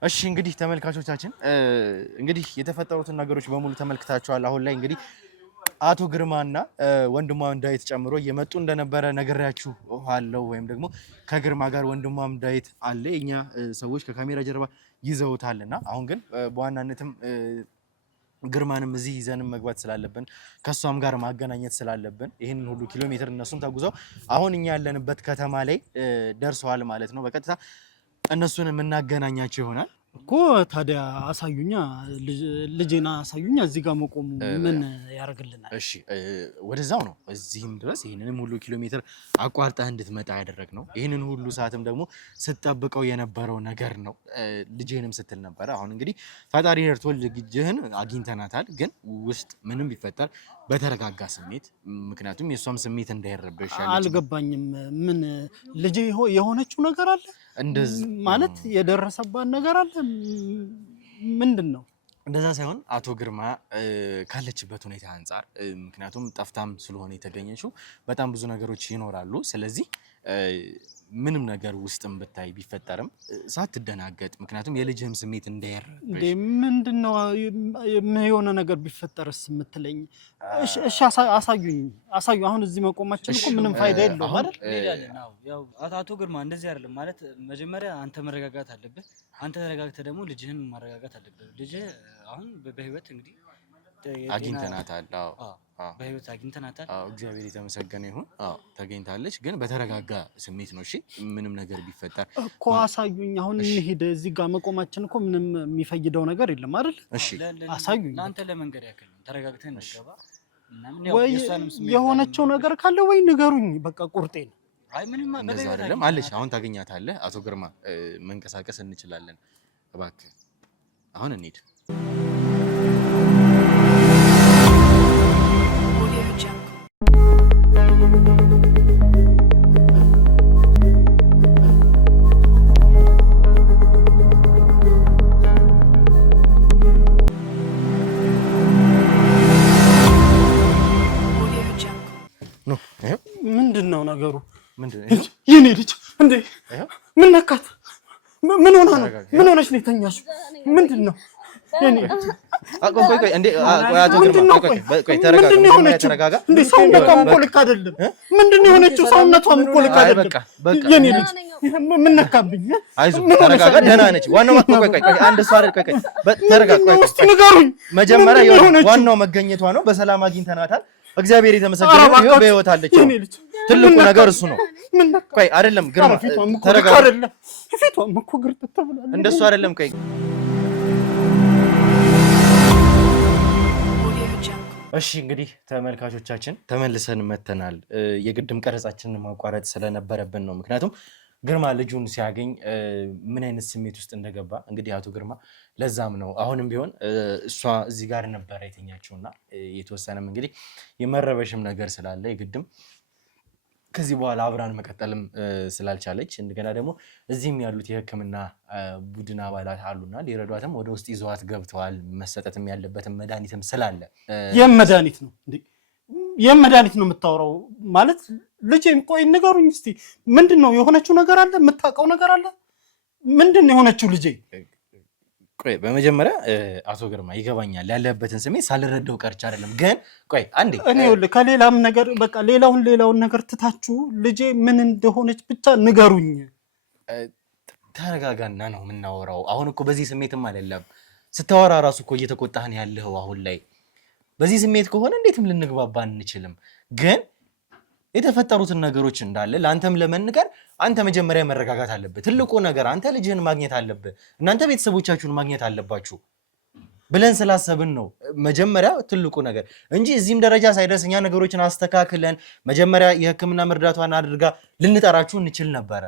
እሺ እንግዲህ ተመልካቾቻችን እንግዲህ የተፈጠሩትን ነገሮች በሙሉ ተመልክታችኋል። አሁን ላይ እንግዲህ አቶ ግርማና ወንድሟም ዳዊት ጨምሮ እየመጡ እንደነበረ ነግሬያችሁ አለው። ወይም ደግሞ ከግርማ ጋር ወንድሟም ዳዊት አለ። የኛ ሰዎች ከካሜራ ጀርባ ይዘውታልና አሁን ግን በዋናነትም ግርማንም እዚህ ይዘንም መግባት ስላለብን ከሷም ጋር ማገናኘት ስላለብን ይሄንን ሁሉ ኪሎ ሜትር እነሱም ተጉዘው አሁን እኛ ያለንበት ከተማ ላይ ደርሰዋል ማለት ነው። በቀጥታ እነሱን የምናገናኛቸው ይሆናል እኮ። ታዲያ አሳዩኛ፣ ልጄና አሳዩኛ። እዚህ ጋር መቆሙ ምን ያደርግልናል? እሺ ወደዛው ነው እዚህም ድረስ ይህንንም ሁሉ ኪሎ ሜትር አቋርጠህ እንድትመጣ ያደረግነው። ይህንን ሁሉ ሰዓትም ደግሞ ስትጠብቀው የነበረው ነገር ነው። ልጅህንም ስትል ነበረ። አሁን እንግዲህ ፈጣሪ ረድቶን ልጅህን አግኝተናታል። ግን ውስጥ ምንም ቢፈጠር በተረጋጋ ስሜት፣ ምክንያቱም የእሷም ስሜት እንዳይረበሽ። አልገባኝም። ምን ልጄ የሆነችው ነገር አለ ማለት የደረሰባት ነገር አለ? ምንድን ነው? እንደዛ ሳይሆን አቶ ግርማ ካለችበት ሁኔታ አንጻር፣ ምክንያቱም ጠፍታም ስለሆነ የተገኘችው በጣም ብዙ ነገሮች ይኖራሉ። ስለዚህ ምንም ነገር ውስጥም ብታይ ቢፈጠርም ሳትደናገጥ፣ ምክንያቱም የልጅህም ስሜት እንዳይረበሽ። ምንድነው የሆነ ነገር ቢፈጠርስ የምትለኝ? እሺ አሳዩኝ፣ አሳዩ። አሁን እዚህ መቆማችን እኮ ምንም ፋይዳ የለውም አይደል? ያው አቶ ግርማ እንደዚህ አይደለም ማለት። መጀመሪያ አንተ መረጋጋት አለብህ። አንተ ተረጋግተህ ደግሞ ልጅህን ማረጋጋት አለብህ። ልጅህ አሁን በህይወት እንግዲህ አግኝተናታል። በህይወት አግኝተናታል። እግዚአብሔር የተመሰገነ ይሁን። ተገኝታለች፣ ግን በተረጋጋ ስሜት ነው። እሺ ምንም ነገር ቢፈጠር እኮ አሳዩኝ። አሁን እንሂድ። እዚህ ጋር መቆማችን እኮ ምንም የሚፈይደው ነገር የለም አይደል? እሺ አሳዩኝ። ለአንተ ለመንገድ ያክል ተረጋግተን እንገባ። ወይ የሆነችው ነገር ካለ ወይ ንገሩኝ። በቃ ቁርጤን። አይ ምንም እንደዛ አይደለም አለች። አሁን ታገኛታለህ። አቶ ግርማ መንቀሳቀስ እንችላለን። እባክህ አሁን እንሂድ። ምንድን ነው ነገሩ? የኔ ልጅ እንዴ ምን ነካት? ምን ሆና ነው? ምን ሆነች ነው የተኛሽው? ምንድን ነው? ቆይ እንዴ አቶ ግርማ ቆይ ተረጋጋ። እንዴ ሰውነቷም እኮ ልክ አይደለም። ምንድን ነው የሆነችው? ሰውነቷም እኮ ልክ አይደለም። የኔ ልጅ ምን ነካብኝ? አይዞህ ተረጋጋ። ደህና ነች። ዋናው ቆይ አንድ ሰው አይደል? ቆይ ተረጋጋ። ቆይ ንገሩኝ። መጀመሪያ ዋናው መገኘቷ ነው። በሰላም አግኝተናታል። እግዚአብሔር የተመሰገነ ይሁን። በህይወት አለች። ትልቁ ነገር እሱ ነው። ቆይ አይደለም ግርማ ተረጋጋ። ፊቷም እኮ ግርጥት ብላለች። እንደሱ አይደለም። ቆይ እሺ እንግዲህ ተመልካቾቻችን ተመልሰን መተናል። የግድም ቀረጻችንን ማቋረጥ ስለነበረብን ነው። ምክንያቱም ግርማ ልጁን ሲያገኝ ምን አይነት ስሜት ውስጥ እንደገባ እንግዲህ አቶ ግርማ ለዛም ነው አሁንም ቢሆን እሷ እዚህ ጋር ነበረ የተኛችውና የተወሰነም እንግዲህ የመረበሽም ነገር ስላለ የግድም ከዚህ በኋላ አብራን መቀጠልም ስላልቻለች እንደገና ደግሞ እዚህም ያሉት የሕክምና ቡድን አባላት አሉና ሊረዷትም ወደ ውስጥ ይዘዋት ገብተዋል። መሰጠትም ያለበትም መድኃኒትም ስላለ የም መድኃኒት ነው እንዴ? የም መድኃኒት ነው የምታወራው? ማለት ልጄን ቆይ ንገሩኝ እስቲ፣ ምንድን ነው የሆነችው ነገር አለ? የምታውቀው ነገር አለ? ምንድን ነው የሆነችው ልጄ? ቆይ በመጀመሪያ አቶ ግርማ ይገባኛል ያለበትን ስሜት ሳልረዳው ቀርቻ አይደለም። ግን ቆይ አንዴ እኔ ከሌላም ነገር በቃ ሌላውን ነገር ትታችሁ ልጄ ምን እንደሆነች ብቻ ንገሩኝ። ተረጋጋና ነው የምናወራው። አሁን እኮ በዚህ ስሜትም አይደለም ስታወራ ራሱ እኮ እየተቆጣህን ያለኸው አሁን ላይ። በዚህ ስሜት ከሆነ እንዴትም ልንግባባ አንችልም። ግን የተፈጠሩትን ነገሮች እንዳለ ለአንተም ለመንገር አንተ መጀመሪያ መረጋጋት አለብህ። ትልቁ ነገር አንተ ልጅህን ማግኘት አለብህ፣ እናንተ ቤተሰቦቻችሁን ማግኘት አለባችሁ ብለን ስላሰብን ነው መጀመሪያ ትልቁ ነገር እንጂ እዚህም ደረጃ ሳይደርስ እኛ ነገሮችን አስተካክለን መጀመሪያ የሕክምና መርዳቷን አድርጋ ልንጠራችሁ እንችል ነበረ።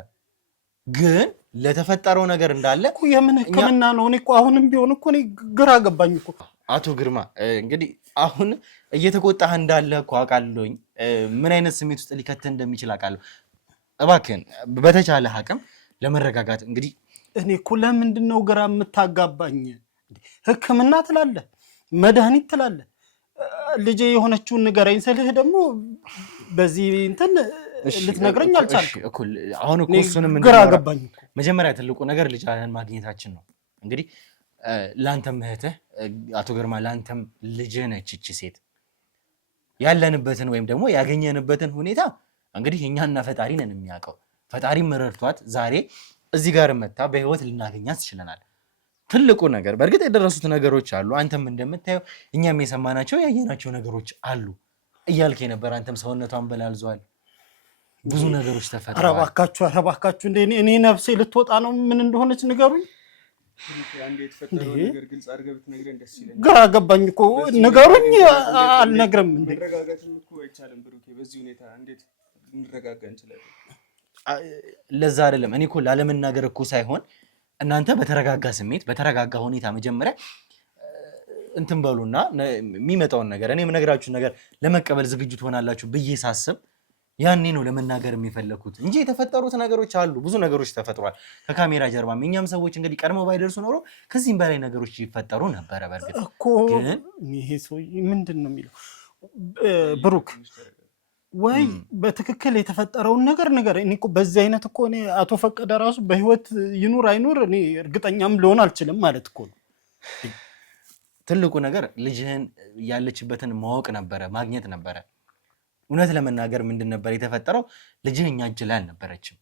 ግን ለተፈጠረው ነገር እንዳለ የምን ሕክምና ነው? እኔ እኮ አሁንም ቢሆን እኮ እኔ ግራ ገባኝ እኮ አቶ ግርማ። እንግዲህ አሁን እየተቆጣህ እንዳለ እኮ አውቃለሁኝ። ምን አይነት ስሜት ውስጥ ሊከትህ እንደሚችል አውቃለሁ። እባክህን በተቻለ አቅም ለመረጋጋት እንግዲህ እኔ እኮ ለምንድን ነው ግራ የምታጋባኝ? ሕክምና ትላለህ፣ መድኃኒት ትላለህ። ልጄ የሆነችውን ንገረኝ ስልህ ደግሞ በዚህ እንትን ልትነግረኝ አልቻልክም። አሁን እኮ እሱንም ግራ ገባኝ እኮ። መጀመሪያ ትልቁ ነገር ልጅህን ማግኘታችን ነው። እንግዲህ ለአንተም እህትህ አቶ ግርማ ለአንተም ልጅህ ነች እቺ ሴት። ያለንበትን ወይም ደግሞ ያገኘንበትን ሁኔታ እንግዲህ እኛና ፈጣሪ ነን የሚያውቀው። ፈጣሪም ረድቷት ዛሬ እዚህ ጋር መታ በህይወት ልናገኛት ችለናል። ትልቁ ነገር በእርግጥ የደረሱት ነገሮች አሉ። አንተም እንደምታየው እኛም የሰማናቸው ያየናቸው ነገሮች አሉ እያልክ ነበር። አንተም ሰውነቷን በላልዟል፣ ብዙ ነገሮች ተፈጥረዋል። ኧረ እባካችሁ እንደ እኔ ነፍሴ ልትወጣ ነው። ምን እንደሆነች ንገሩኝ። ግራ ገባኝ እኮ ንገሩኝ። አልነግርም። መረጋጋትም እኮ አይቻልም ብሩኬ። በዚህ ሁኔታ እንዴት ልንረጋጋ እንችላለን? ለዛ አይደለም እኔ እኮ ላለመናገር እኮ ሳይሆን እናንተ በተረጋጋ ስሜት በተረጋጋ ሁኔታ መጀመሪያ እንትን በሉና የሚመጣውን ነገር እኔ የምነግራችሁን ነገር ለመቀበል ዝግጁ ትሆናላችሁ ብዬ ሳስብ ያኔ ነው ለመናገር የሚፈለኩት እንጂ የተፈጠሩት ነገሮች አሉ። ብዙ ነገሮች ተፈጥሯል ከካሜራ ጀርባም። እኛም ሰዎች እንግዲህ ቀድሞ ባይደርሱ ኖሮ ከዚህም በላይ ነገሮች ይፈጠሩ ነበረ። በእርግጥ እኮ ይሄ ሰው ምንድን ነው የሚለው? ብሩክ ወይ በትክክል የተፈጠረውን ነገር እኔ እኮ በዚህ አይነት እኮ እኔ አቶ ፈቀደ ራሱ በህይወት ይኑር አይኑር እኔ እርግጠኛም ልሆን አልችልም ማለት እኮ ነው። ትልቁ ነገር ልጅህን ያለችበትን ማወቅ ነበረ፣ ማግኘት ነበረ። እውነት ለመናገር ምንድን ነበር የተፈጠረው? ልጅህ እኛ እጅ ላይ አልነበረችም።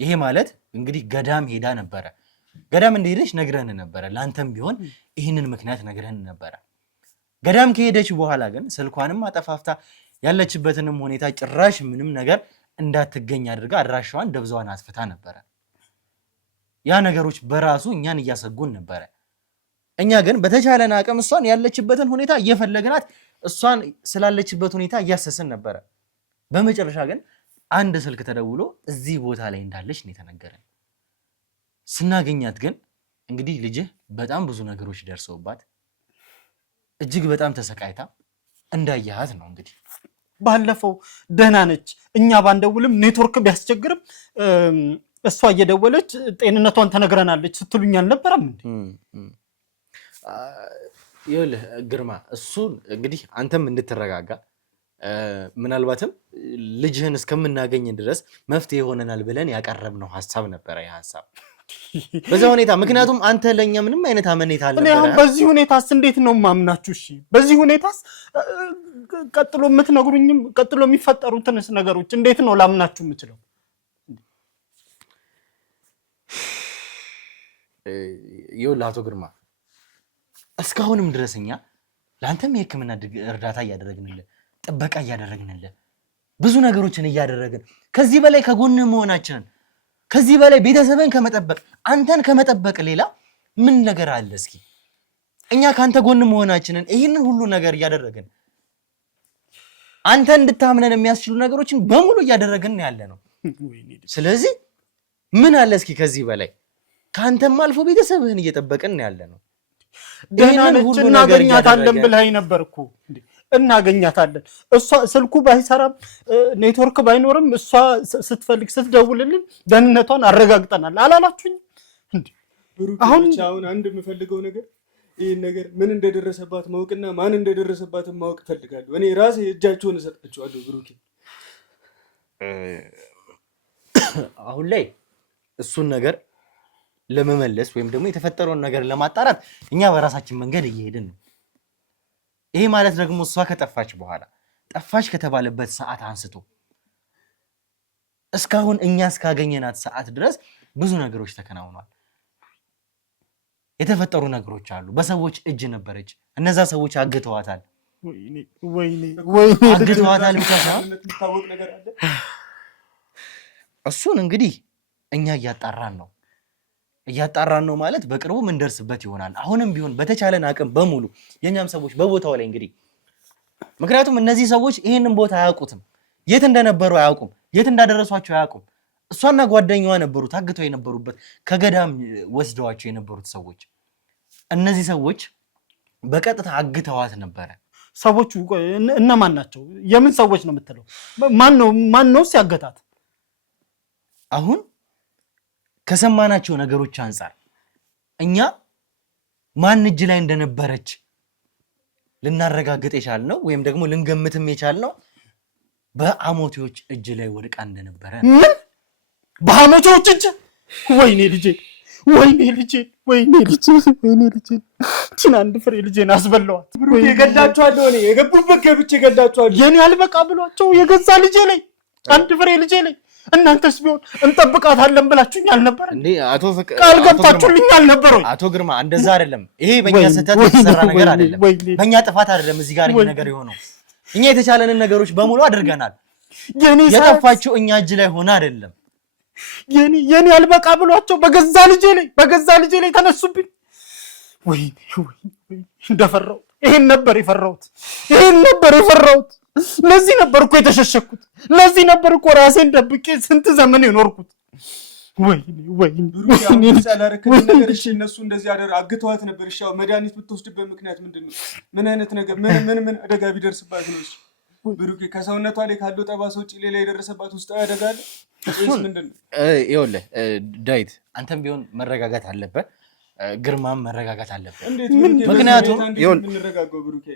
ይሄ ማለት እንግዲህ ገዳም ሄዳ ነበረ። ገዳም እንደሄደች ነግረን ነበረ። ለአንተም ቢሆን ይህንን ምክንያት ነግረን ነበረ። ገዳም ከሄደች በኋላ ግን ስልኳንም አጠፋፍታ ያለችበትንም ሁኔታ ጭራሽ ምንም ነገር እንዳትገኝ አድርጋ አድራሻዋን ደብዛዋን አጥፍታ ነበረ። ያ ነገሮች በራሱ እኛን እያሰጉን ነበረ። እኛ ግን በተቻለን አቅም እሷን ያለችበትን ሁኔታ እየፈለግናት እሷን ስላለችበት ሁኔታ እያሰስን ነበረ። በመጨረሻ ግን አንድ ስልክ ተደውሎ እዚህ ቦታ ላይ እንዳለች ነው የተነገረን። ስናገኛት ግን እንግዲህ ልጅህ በጣም ብዙ ነገሮች ደርሰውባት እጅግ በጣም ተሰቃይታ እንዳያሃት ነው። እንግዲህ ባለፈው ደህና ነች፣ እኛ ባንደውልም ኔትወርክ ቢያስቸግርም እሷ እየደወለች ጤንነቷን ተነግረናለች ስትሉኝ አልነበረም እንዴ? ይኸውልህ ግርማ፣ እሱን እንግዲህ አንተም እንድትረጋጋ ምናልባትም ልጅህን እስከምናገኝ ድረስ መፍትሄ ይሆነናል ብለን ያቀረብነው ሀሳብ ነበረ። ይህ ሀሳብ በዛ ሁኔታ ምክንያቱም አንተ ለእኛ ምንም አይነት አመኔታ አልነበረ። አሁን በዚህ ሁኔታስ እንዴት ነው ማምናችሁ? እሺ በዚህ ሁኔታስ ቀጥሎ የምትነግሩኝም ቀጥሎ የሚፈጠሩትንስ ነገሮች እንዴት ነው ላምናችሁ የምችለው? ይኸውልህ አቶ ግርማ፣ እስካሁንም ድረስ እኛ ለአንተም የሕክምና እርዳታ እያደረግንልህ፣ ጥበቃ እያደረግንልህ፣ ብዙ ነገሮችን እያደረግን ከዚህ በላይ ከጎን መሆናችንን ከዚህ በላይ ቤተሰብን ከመጠበቅ አንተን ከመጠበቅ ሌላ ምን ነገር አለ? እስኪ እኛ ካንተ ጎን መሆናችንን ይህንን ሁሉ ነገር እያደረግን አንተ እንድታምነን የሚያስችሉ ነገሮችን በሙሉ እያደረግን ያለ ነው። ስለዚህ ምን አለ እስኪ ከዚህ በላይ ከአንተም አልፎ ቤተሰብህን እየጠበቅን ያለ ነው። ደህና ነች እናገኛታለን ብለኸኝ ነበር እኮ እናገኛታለን። እሷ ስልኩ ባይሰራም ኔትወርክ ባይኖርም እሷ ስትፈልግ ስትደውልልን ደህንነቷን አረጋግጠናል አላላችሁኝ እንዴ? አሁን አንድ የምፈልገው ነገር ይህን ነገር ምን እንደደረሰባት ማወቅና ማን እንደደረሰባት ማወቅ ፈልጋለሁ። እኔ ራሴ እጃቸውን እሰጣቸዋለሁ። ብሩኬ አሁን ላይ እሱን ነገር ለመመለስ ወይም ደግሞ የተፈጠረውን ነገር ለማጣራት እኛ በራሳችን መንገድ እየሄድን ነው። ይሄ ማለት ደግሞ እሷ ከጠፋች በኋላ ጠፋች ከተባለበት ሰዓት አንስቶ እስካሁን እኛ እስካገኘናት ሰዓት ድረስ ብዙ ነገሮች ተከናውኗል። የተፈጠሩ ነገሮች አሉ። በሰዎች እጅ ነበረች። እነዛ ሰዎች አግተዋታል። ወይኔ አግተዋታል ብቻ ሳይሆን እሱን እንግዲህ እኛ እያጣራን ነው ማለት በቅርቡ ምን ደርስበት ይሆናል። አሁንም ቢሆን በተቻለን አቅም በሙሉ የኛም ሰዎች በቦታው ላይ እንግዲህ ምክንያቱም እነዚህ ሰዎች ይሄንን ቦታ አያውቁትም። የት እንደነበሩ አያውቁም። የት እንዳደረሷቸው አያውቁም። እሷና ጓደኛዋ ነበሩ ታግተው የነበሩበት ከገዳም ወስደዋቸው የነበሩት ሰዎች። እነዚህ ሰዎች በቀጥታ አግተዋት ነበረ። ሰዎቹ እነማን ናቸው? የምን ሰዎች ነው የምትለው? ማን ነው ሲያገታት? አሁን ከሰማናቸው ነገሮች አንፃር እኛ ማን እጅ ላይ እንደነበረች ልናረጋግጥ የቻልነው ወይም ደግሞ ልንገምትም የቻልነው በአሞቴዎች እጅ ላይ ወድቃ እንደነበረ። ምን? በአሞቴዎች እጅ? ወይኔ ልጄ ችን አንድ ፍሬ ልጄን አስበላዋት። የገዳቸዋለሁ እኔ የገቡበት ገብቼ ገዳቸዋለሁ። የኔ አልበቃ ብሏቸው የገዛ ልጄ ላይ አንድ ፍሬ ልጄ ላይ እናንተስ ቢሆን እንጠብቃታለን ብላችሁኝ አልነበረ እንዴ? ቃል ገብታችሁልኝ አልነበረ? አቶ ግርማ እንደዛ አይደለም። ይሄ በእኛ ስህተት የተሰራ ነገር አይደለም። በእኛ ጥፋት አይደለም እዚህ ጋር ይሄ ነገር የሆነው። እኛ የተቻለንን ነገሮች በሙሉ አድርገናል። የጠፋችው እኛ እጅ ላይ ሆነ አይደለም። የኔ አልበቃ ብሏቸው በገዛ ልጄ ላይ ተነሱብኝ። ወይኔ እንደፈራሁት ይሄን ነበር የፈራሁት። ለዚህ ነበር እኮ የተሸሸኩት። ለዚህ ነበር እኮ ራሴን ደብቄ ስንት ዘመን የኖርኩት። ወይኔ ነገር እሺ፣ እነሱ እንደዚህ አግተዋት ነበር። እሺ፣ መድኃኒት ብትወስድበት ምክንያት ምንድን ነው? ምን አይነት ነገር ምን አደጋ ቢደርስባት ነው? እሺ ብሩኬ፣ ከሰውነቷ ላይ ካለው ጠባሳ ውጭ ሌላ የደረሰባት ውስጥ አደጋ አለ ወይስ ምንድን ነው? ይኸውልህ ዳዊት፣ አንተም ቢሆን መረጋጋት አለበት፣ ግርማም መረጋጋት አለበት። ምክንያቱም የምንረጋጋው ብሩኬ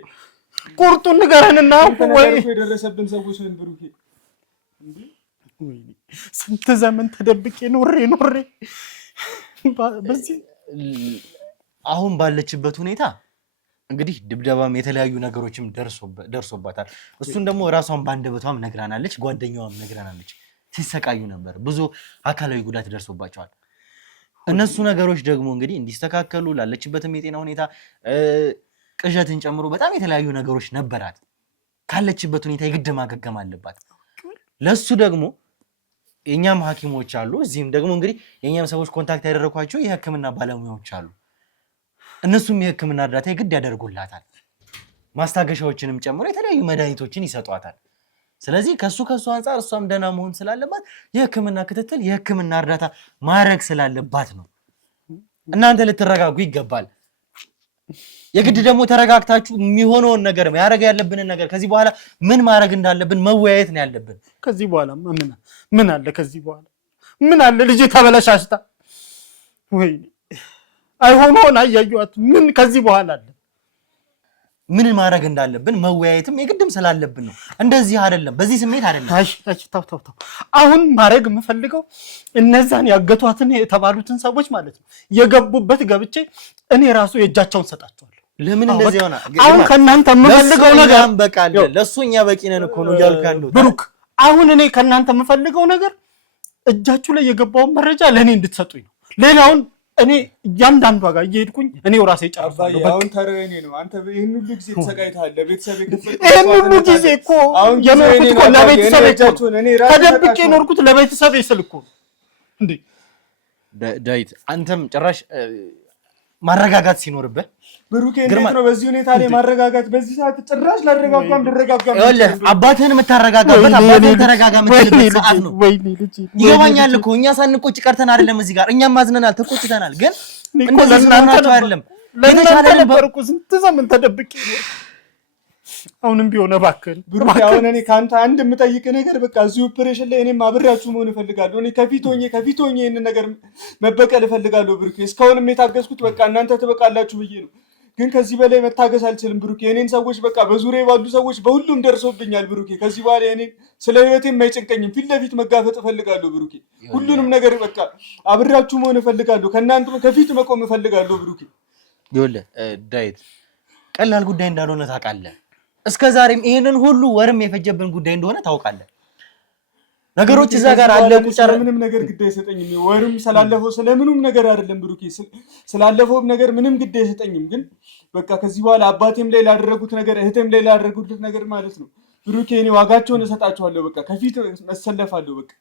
ቁርጡን ንገረንና ወይ የደረሰብን ሰዎች ምን ብሩኬ፣ ስንት ዘመን ተደብቄ ኖሬ በዚህ አሁን ባለችበት ሁኔታ እንግዲህ ድብደባም የተለያዩ ነገሮችም ደርሶባታል። እሱን ደግሞ ራሷን ባንደበቷም ነግራናለች፣ ጓደኛዋም ነግራናለች። ሲሰቃዩ ነበር፣ ብዙ አካላዊ ጉዳት ደርሶባቸዋል። እነሱ ነገሮች ደግሞ እንግዲህ እንዲስተካከሉ ላለችበትም የጤና ሁኔታ ቅዠትን ጨምሮ በጣም የተለያዩ ነገሮች ነበራት። ካለችበት ሁኔታ የግድ ማገገም አለባት። ለሱ ደግሞ የኛም ሐኪሞች አሉ። እዚህም ደግሞ እንግዲህ የኛም ሰዎች ኮንታክት ያደረኳቸው የሕክምና ባለሙያዎች አሉ። እነሱም የሕክምና እርዳታ የግድ ያደርጉላታል። ማስታገሻዎችንም ጨምሮ የተለያዩ መድኃኒቶችን ይሰጧታል። ስለዚህ ከሱ አንጻር እሷም ደህና መሆን ስላለባት የሕክምና ክትትል የሕክምና እርዳታ ማድረግ ስላለባት ነው። እናንተ ልትረጋጉ ይገባል። የግድ ደግሞ ተረጋግታችሁ የሚሆነውን ነገር ያደረገ ያለብንን ነገር ከዚህ በኋላ ምን ማድረግ እንዳለብን መወያየት ነው ያለብን። ከዚህ በኋላ ምን አለ? ከዚህ በኋላ ምን አለ? ልጄ ተበለሻሽታ ወይ አይሆነውን አያዩት። ምን ከዚህ በኋላ አለ? ምን ማድረግ እንዳለብን መወያየትም የግድም ስላለብን ነው። እንደዚህ አይደለም፣ በዚህ ስሜት አይደለም። ተው። አሁን ማድረግ የምፈልገው እነዛን ያገቷትን የተባሉትን ሰዎች ማለት ነው የገቡበት ገብቼ እኔ ራሱ የእጃቸውን ሰጣቸዋለሁ። ለምን እንደዚህ ሆነ? አሁን ከእናንተ የምፈልገው ነገር በቃል ለሱ እኛ በቂ ነን እኮ ነው እያልኩ ያለው ብሩክ። አሁን እኔ ከእናንተ የምፈልገው ነገር እጃችሁ ላይ የገባውን መረጃ ለእኔ እንድትሰጡኝ ነው። ሌላውን እኔ እያንዳንዷ ጋር እየሄድኩኝ እኔው ራሴ ጨርሳለሁ። አሁን ተረኔ ነው። አንተ ይሄን ሁሉ ጊዜ ተሰቃይተሃል። ለቤተሰብ ይሄን ሁሉ ጊዜ እኮ የኖርኩት እኮ ለቤተሰብ እኮ ተደብቄ የኖርኩት ለቤተሰብ ስል እኮ እንዴ። ዳዊት አንተም ጭራሽ ማረጋጋት ሲኖርበት ብሩኬ እንዴት ነው በዚህ ሁኔታ ላይ ማረጋጋት? በዚህ ሰዓት ጭራሽ ላረጋጋም ልረጋጋም ይኸውልህ አባትህን የምታረጋጋበት አባትህን ተረጋጋ የምትልበት ሰዓት ነው። ይገባኛል እኮ እኛ ሳንቆጭ ቀርተን አይደለም እዚህ ጋር እኛም አዝነናል ተቆጭተናል። ግን እንደዚህ ስለሆናቸው አይደለም ለእናንተ ነበርኩ ስንት ዘመን ተደብቄ ነው። አሁንም ቢሆን እባክህን ብሩኬ አሁን እኔ ከአንተ አንድ የምጠይቅህ ነገር በቃ እዚህ ኦፕሬሽን ላይ እኔም አብሬያችሁ መሆን እፈልጋለሁ። እኔ ከፊት ሆኜ ይህንን ነገር መበቀል እፈልጋለሁ ብሩኬ። እስካሁንም የታገዝኩት በቃ እናንተ ትበቃላችሁ ብዬ ነው። ግን ከዚህ በላይ መታገስ አልችልም ብሩኬ። የኔን ሰዎች በቃ በዙሪያ ባሉ ሰዎች በሁሉም ደርሶብኛል ብሩኬ። ከዚህ በኋላ እኔ ስለ ህይወቴም አይጨንቀኝም። ፊት ለፊት መጋፈጥ እፈልጋለሁ ብሩኬ። ሁሉንም ነገር በቃ አብሬያችሁ መሆን እፈልጋለሁ። ከእናንተ ከፊት መቆም እፈልጋለሁ ብሩኬ። ይኸውልህ ዳዊት ቀላል ጉዳይ እንዳልሆነ ታውቃለህ። እስከ ዛሬም ይሄንን ሁሉ ወርም የፈጀብን ጉዳይ እንደሆነ ታውቃለህ። ነገሮች እዛ ጋር አለ ቁጭር ምንም ነገር ግድ አይሰጠኝም። ወርም ስላለፈው ስለምንም ነገር አይደለም ብሩኬ። ስላለፈውም ነገር ምንም ግድ አይሰጠኝም። ግን በቃ ከዚህ በኋላ አባቴም ላይ ላደረጉት ነገር እህቴም ላይ ላደረጉት ነገር ማለት ነው ብሩኬ እኔ ዋጋቸውን እሰጣቸዋለሁ። በቃ ከፊት መሰለፋለሁ በቃ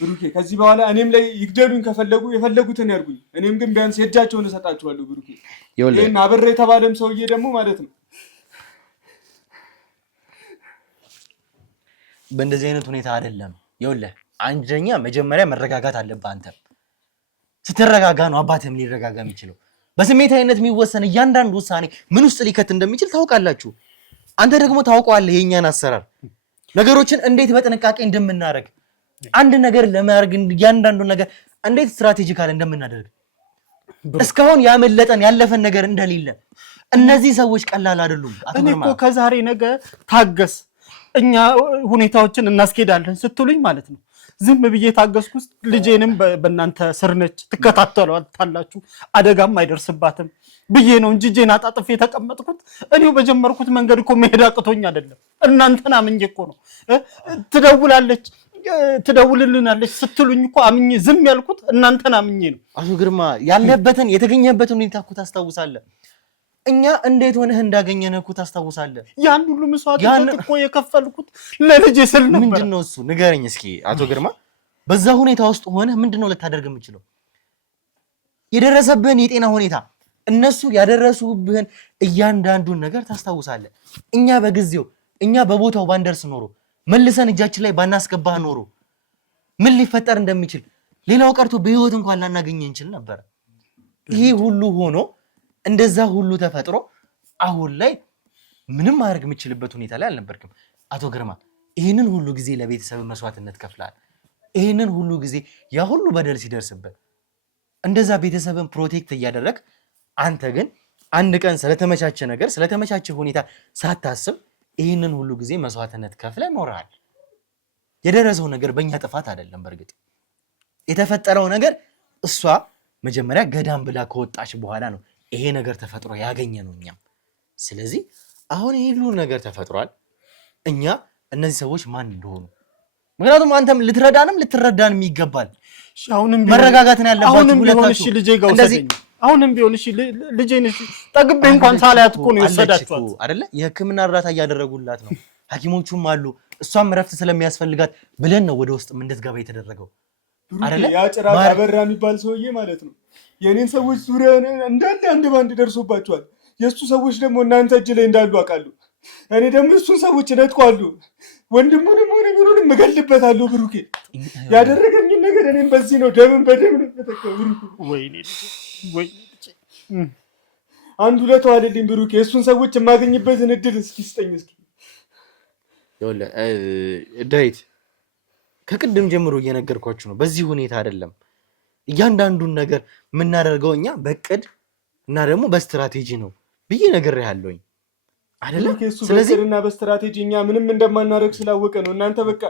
ብሩኬ። ከዚህ በኋላ እኔም ላይ ይግደሉኝ ከፈለጉ የፈለጉትን ያርጉኝ። እኔም ግን ቢያንስ የእጃቸውን እሰጣቸዋለሁ ብሩኬ። ይሄን አብሬ የተባለም ሰውዬ ደግሞ ማለት ነው በእንደዚህ አይነት ሁኔታ አይደለም። ይኸውልህ አንደኛ መጀመሪያ መረጋጋት አለብህ። አንተ ስትረጋጋ ነው አባትህም ሊረጋጋ የሚችለው። በስሜታዊነት የሚወሰን እያንዳንዱ ውሳኔ ምን ውስጥ ሊከት እንደሚችል ታውቃላችሁ። አንተ ደግሞ ታውቀዋለህ የእኛን አሰራር፣ ነገሮችን እንዴት በጥንቃቄ እንደምናደርግ፣ አንድ ነገር ለማድረግ እያንዳንዱ ነገር እንዴት ስትራቴጂካል እንደምናደርግ፣ እስካሁን ያመለጠን ያለፈን ነገር እንደሌለ። እነዚህ ሰዎች ቀላል አይደሉም። እኔ እኮ ከዛሬ ነገ ታገስ እኛ ሁኔታዎችን እናስኬዳለን ስትሉኝ ማለት ነው ዝም ብዬ ታገስኩ። ልጄንም በእናንተ ስር ነች ትከታተሏታላችሁ አደጋም አይደርስባትም ብዬ ነው እንጂ ጄና ጣጥፌ የተቀመጥኩት። እኔው በጀመርኩት መንገድ እኮ መሄድ አቅቶኝ አይደለም። እናንተን አምኜ እኮ ነው። ትደውልልናለች ስትሉኝ እኮ አምኜ ዝም ያልኩት እናንተን አምኜ ነው። አቶ ግርማ ያለበትን የተገኘበትን ሁኔታ እኮ ታስታውሳለህ። እኛ እንዴት ሆነህ እንዳገኘነህ እኮ ታስታውሳለህ። ያን ሁሉ መስዋዕትነት እኮ የከፈልኩት ለልጄ ስል ነበር። ምንድነው እሱ ንገረኝ እስኪ አቶ ግርማ። በዛ ሁኔታ ውስጥ ሆነህ ምንድነው ልታደርግ የምችለው? የደረሰብህን የጤና ሁኔታ እነሱ ያደረሱብህን እያንዳንዱን ነገር ታስታውሳለህ። እኛ በጊዜው እኛ በቦታው ባንደርስ ኖሮ መልሰን እጃችን ላይ ባናስገባህ ኖሮ ምን ሊፈጠር እንደሚችል ሌላው ቀርቶ በህይወት እንኳን ላናገኝ እንችል ነበር። ይሄ ሁሉ ሆኖ እንደዛ ሁሉ ተፈጥሮ አሁን ላይ ምንም ማድረግ የምችልበት ሁኔታ ላይ አልነበርክም አቶ ግርማ። ይህንን ሁሉ ጊዜ ለቤተሰብ መስዋዕትነት ከፍላል። ይህንን ሁሉ ጊዜ ያ ሁሉ በደል ሲደርስበት እንደዛ ቤተሰብን ፕሮቴክት እያደረግ፣ አንተ ግን አንድ ቀን ስለተመቻቸ ነገር ስለተመቻቸ ሁኔታ ሳታስብ ይህንን ሁሉ ጊዜ መስዋዕትነት ከፍለ ኖረሃል። የደረሰው ነገር በእኛ ጥፋት አይደለም። በእርግጥ የተፈጠረው ነገር እሷ መጀመሪያ ገዳም ብላ ከወጣች በኋላ ነው ይሄ ነገር ተፈጥሮ ያገኘ ነው እኛም። ስለዚህ አሁን ይሄ ሁሉ ነገር ተፈጥሯል። እኛ እነዚህ ሰዎች ማን እንደሆኑ ምክንያቱም አንተም ልትረዳንም ልትረዳንም ይገባል። አሁንም መረጋጋትን ያለባችሁ አሁንም ቢሆን እሺ ልጄ ጋር ወሰደኝ። አሁንም ቢሆን እሺ ልጄን እሺ ጠግቤ እንኳን ሳላያት እኮ ነው የወሰዳችኋት አይደለ? የሕክምና እርዳታ እያደረጉላት ነው ሐኪሞቹም አሉ። እሷም እረፍት ስለሚያስፈልጋት ብለን ነው ወደ ውስጥ እንድትገባ የተደረገው አይደለ? ያ ጭራቅ አበራ የሚባል ሰውዬ ማለት ነው የኔን ሰዎች ዙሪያ እንዳለ አንድ ባንድ ደርሶባቸዋል። የእሱ ሰዎች ደግሞ እናንተ እጅ ላይ እንዳሉ አውቃለሁ። እኔ ደግሞ እሱን ሰዎች እነጥቋለሁ፣ ወንድሙንም ሆነ ምኑንም እገልበታለሁ። ብሩኬ ያደረገኝን ነገር እኔም በዚህ ነው ደምን በደም ነው ተተከው። ብሩኬ ወይኔ ልጄ አንድ ሁለት ዋልልኝ ብሩኬ። እሱን ሰዎች የማገኝበትን እድል እስኪ ስጠኝ እስኪ። ይኸውልህ ዳዊት ከቅድም ጀምሮ እየነገርኳችሁ ነው። በዚህ ሁኔታ አይደለም እያንዳንዱን ነገር የምናደርገው እኛ በእቅድ እና ደግሞ በስትራቴጂ ነው ብዬ ነግሬሃለሁኝ አይደለ? ስለዚህ እና በስትራቴጂ እኛ ምንም እንደማናደርግ ስላወቀ ነው። እናንተ በቃ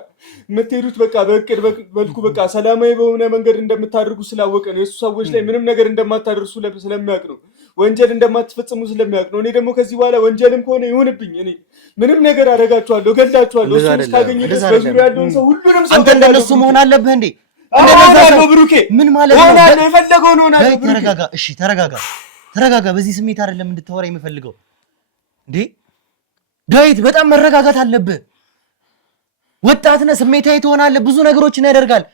የምትሄዱት በቃ በእቅድ በልኩ በቃ ሰላማዊ በሆነ መንገድ እንደምታደርጉ ስላወቀ ነው። የእሱ ሰዎች ላይ ምንም ነገር እንደማታደርሱ ስለሚያውቅ ነው። ወንጀል እንደማትፈጽሙ ስለሚያውቅ ነው። እኔ ደግሞ ከዚህ በኋላ ወንጀልም ከሆነ ይሁንብኝ፣ እኔ ምንም ነገር አደርጋችኋለሁ፣ ገድላችኋለሁ። እሱን እስካገኘ ድረስ በዙሪያ ያለውን ሰው ሁሉንም ሰው አንተ እንደነሱ መሆን አለብህ እንዴ? አሁን ብሩኬ ምን ማለት ነው? የፈለገውን ሆናለሁ። ተረጋጋ፣ እሺ ተረጋጋ። በዚህ ስሜት አይደለም እንድታወራ የምፈልገው እንዴ ዳዊት፣ በጣም መረጋጋት አለብህ። ወጣት ነህ፣ ስሜታዊ ትሆናለህ፣ ብዙ ነገሮችን ያደርጋል።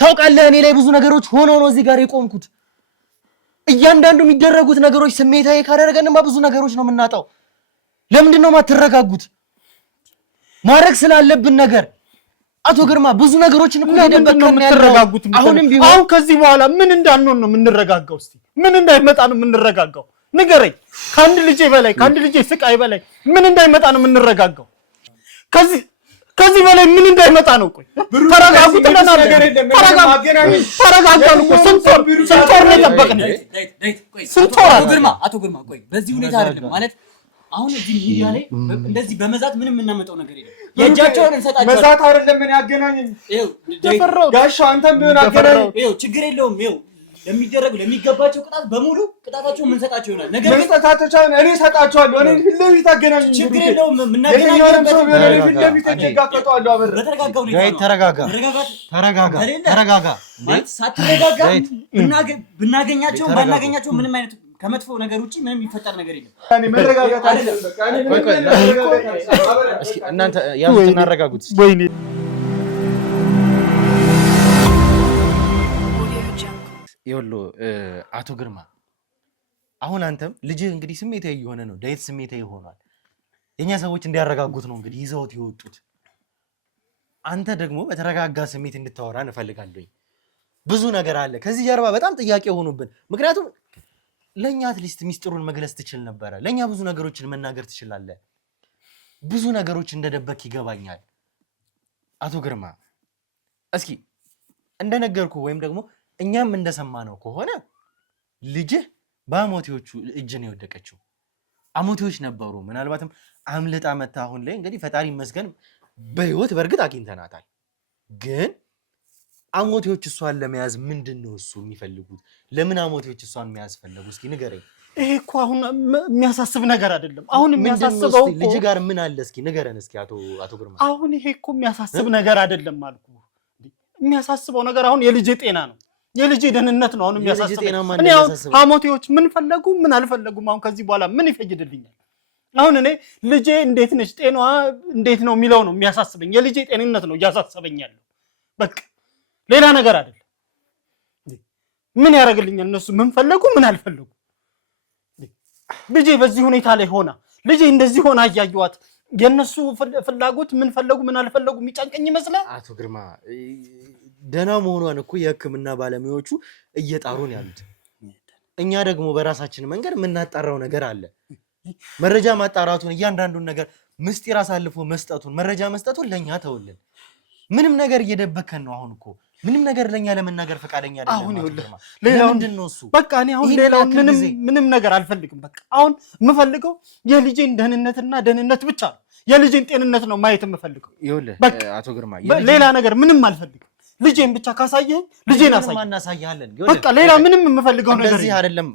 ታውቃለህ እኔ ላይ ብዙ ነገሮች ሆኖ ነው እዚህ ጋር የቆምኩት። እያንዳንዱ የሚደረጉት ነገሮች ስሜታዊ ካደረገንማ ብዙ ነገሮች ነው የምናጣው። ለምንድን ነው የማትረጋጉት? ማድረግ ስላለብን ነገር አቶ ግርማ ብዙ ነገሮችን እኮ እየደበቅን ያለው። አሁን ከዚህ በኋላ ምን እንዳንሆን ነው የምንረጋጋው? እስቲ ምን እንዳይመጣ ነው የምንረጋጋው? ንገረኝ። ከአንድ ልጄ ስቃይ በላይ ምን እንዳይመጣ ነው የምንረጋጋው? ከዚህ በላይ ምን እንዳይመጣ ነው? ቆይ ተረጋጉ ተናገር ነገር የለም። ተረጋጋሉ እኮ ስንት ወር ነው የጠበቅን? ስንት ወር? አቶ ግርማ ቆይ በዚህ ሁኔታ አይደለም ማለት አሁን እዚህ ሚዲያ ላይ እንደዚህ በመዛት ምንም እናመጣው ነገር የለም። የእጃቸውን እንሰጣቸው መዛት አይደለም ምን ያገናኘኝ? ጋሻ አንተም ቢሆን አገናኝ። ችግር የለውም። ለሚገባቸው ቅጣት በሙሉ ቅጣታቸውን እንሰጣቸው ይሆናል። ነገር ግን ቅጣታቸውን እኔ እሰጣቸዋለሁ። እኔ ፊት ለፊት አገናኝ። ችግር የለውም። የትኛውንም ሰው ቢሆን እኔ ፊት ለፊት እጋፈጠዋለሁ። አብረን በተረጋጋ ሁኔታ ነው። ተረጋጋ። ሳትረጋጋ ብናገኛቸው ባናገኛቸው ምንም አይነት ከመጥፎ ነገር ውጪ ምንም የሚፈጠር ነገር የለም። እኔ መረጋጋት አይደለም። በቃ እኔ እስኪ እናንተ ያዙትና አረጋጉት። ወይኔ ይኸውልህ አቶ ግርማ አሁን አንተም ልጅህ እንግዲህ ስሜታዊ እየሆነ ነው። ዳዊት ስሜታዊ ሆኗል። የኛ ሰዎች እንዲያረጋጉት ነው እንግዲህ ይዘውት የወጡት። አንተ ደግሞ በተረጋጋ ስሜት እንድታወራ እንፈልጋለሁ። ብዙ ነገር አለ ከዚህ ጀርባ በጣም ጥያቄ ሆኖብን። ምክንያቱም ለኛ አትሊስት ሚስጥሩን መግለጽ ትችል ነበረ። ለኛ ብዙ ነገሮችን መናገር ትችላለህ። ብዙ ነገሮች እንደደበክ ይገባኛል። አቶ ግርማ እስኪ እንደነገርኩ ወይም ደግሞ እኛም እንደሰማነው ከሆነ ልጅህ በአሞቴዎቹ እጅ ነው የወደቀችው። አሞቴዎች ነበሩ። ምናልባትም አምልጣ መታ። አሁን ላይ እንግዲህ ፈጣሪ ይመስገን በህይወት በእርግጥ አግኝተናታል። ግን አሞቴዎች እሷን ለመያዝ ምንድን ነው እሱ የሚፈልጉት? ለምን አሞቴዎች እሷን መያዝ ፈለጉ? እስኪ ንገረኝ። ይሄ እኮ አሁን የሚያሳስብ ነገር አይደለም። አሁን የሚያሳስበው እኮ ልጅ ጋር ምን አለ? እስኪ ንገረን እስኪ አቶ ግርማ። አሁን ይሄ እኮ የሚያሳስብ ነገር አይደለም አልኩ። የሚያሳስበው ነገር አሁን የልጄ ጤና ነው፣ የልጄ ደህንነት ነው። አሁን የሚያሳስበው እኔ አሁን አሞቴዎች ምን ፈለጉ ምን አልፈለጉም አሁን ከዚህ በኋላ ምን ይፈይድልኛል? አሁን እኔ ልጄ እንዴት ነች፣ ጤናዋ እንዴት ነው የሚለው ነው የሚያሳስበኝ። የልጄ ጤንነት ነው እያሳሰበኝ ያለው። በቃ ሌላ ነገር አይደለም። ምን ያደርግልኛል? እነሱ ምን ፈለጉ ምን አልፈለጉ? ልጄ በዚህ ሁኔታ ላይ ሆና ልጄ እንደዚህ ሆና እያየኋት የነሱ ፍላጎት ምን ፈለጉ ምን አልፈለጉ የሚጨንቀኝ ይመስላል? አቶ ግርማ ደህና መሆኗን እኮ የሕክምና ባለሙያዎቹ እየጣሩን ያሉት፣ እኛ ደግሞ በራሳችን መንገድ የምናጣራው ነገር አለ። መረጃ ማጣራቱን እያንዳንዱን ነገር ምስጢር አሳልፎ መስጠቱን መረጃ መስጠቱን ለኛ ተውልን። ምንም ነገር እየደበከን ነው። አሁን እኮ ምንም ነገር ለኛ ለመናገር ፈቃደኛ አይደለም። አሁን ይኸውልህ ሌላው ምንድነው እሱ? በቃ እኔ አሁን ሌላው ምንም ነገር አልፈልግም። በቃ አሁን የምፈልገው የልጄን ደህንነት ብቻ ነው። የልጄን ጤንነት ነው ማየት የምፈልገው። ይኸውልህ አቶ ግርማ ሌላ ነገር ምንም አልፈልግም። ልጄን ብቻ ካሳየኝ ልጄን አሳየኝ። ማናሳያለን። በቃ ሌላ ምንም የምፈልገው ነገር አይደለም።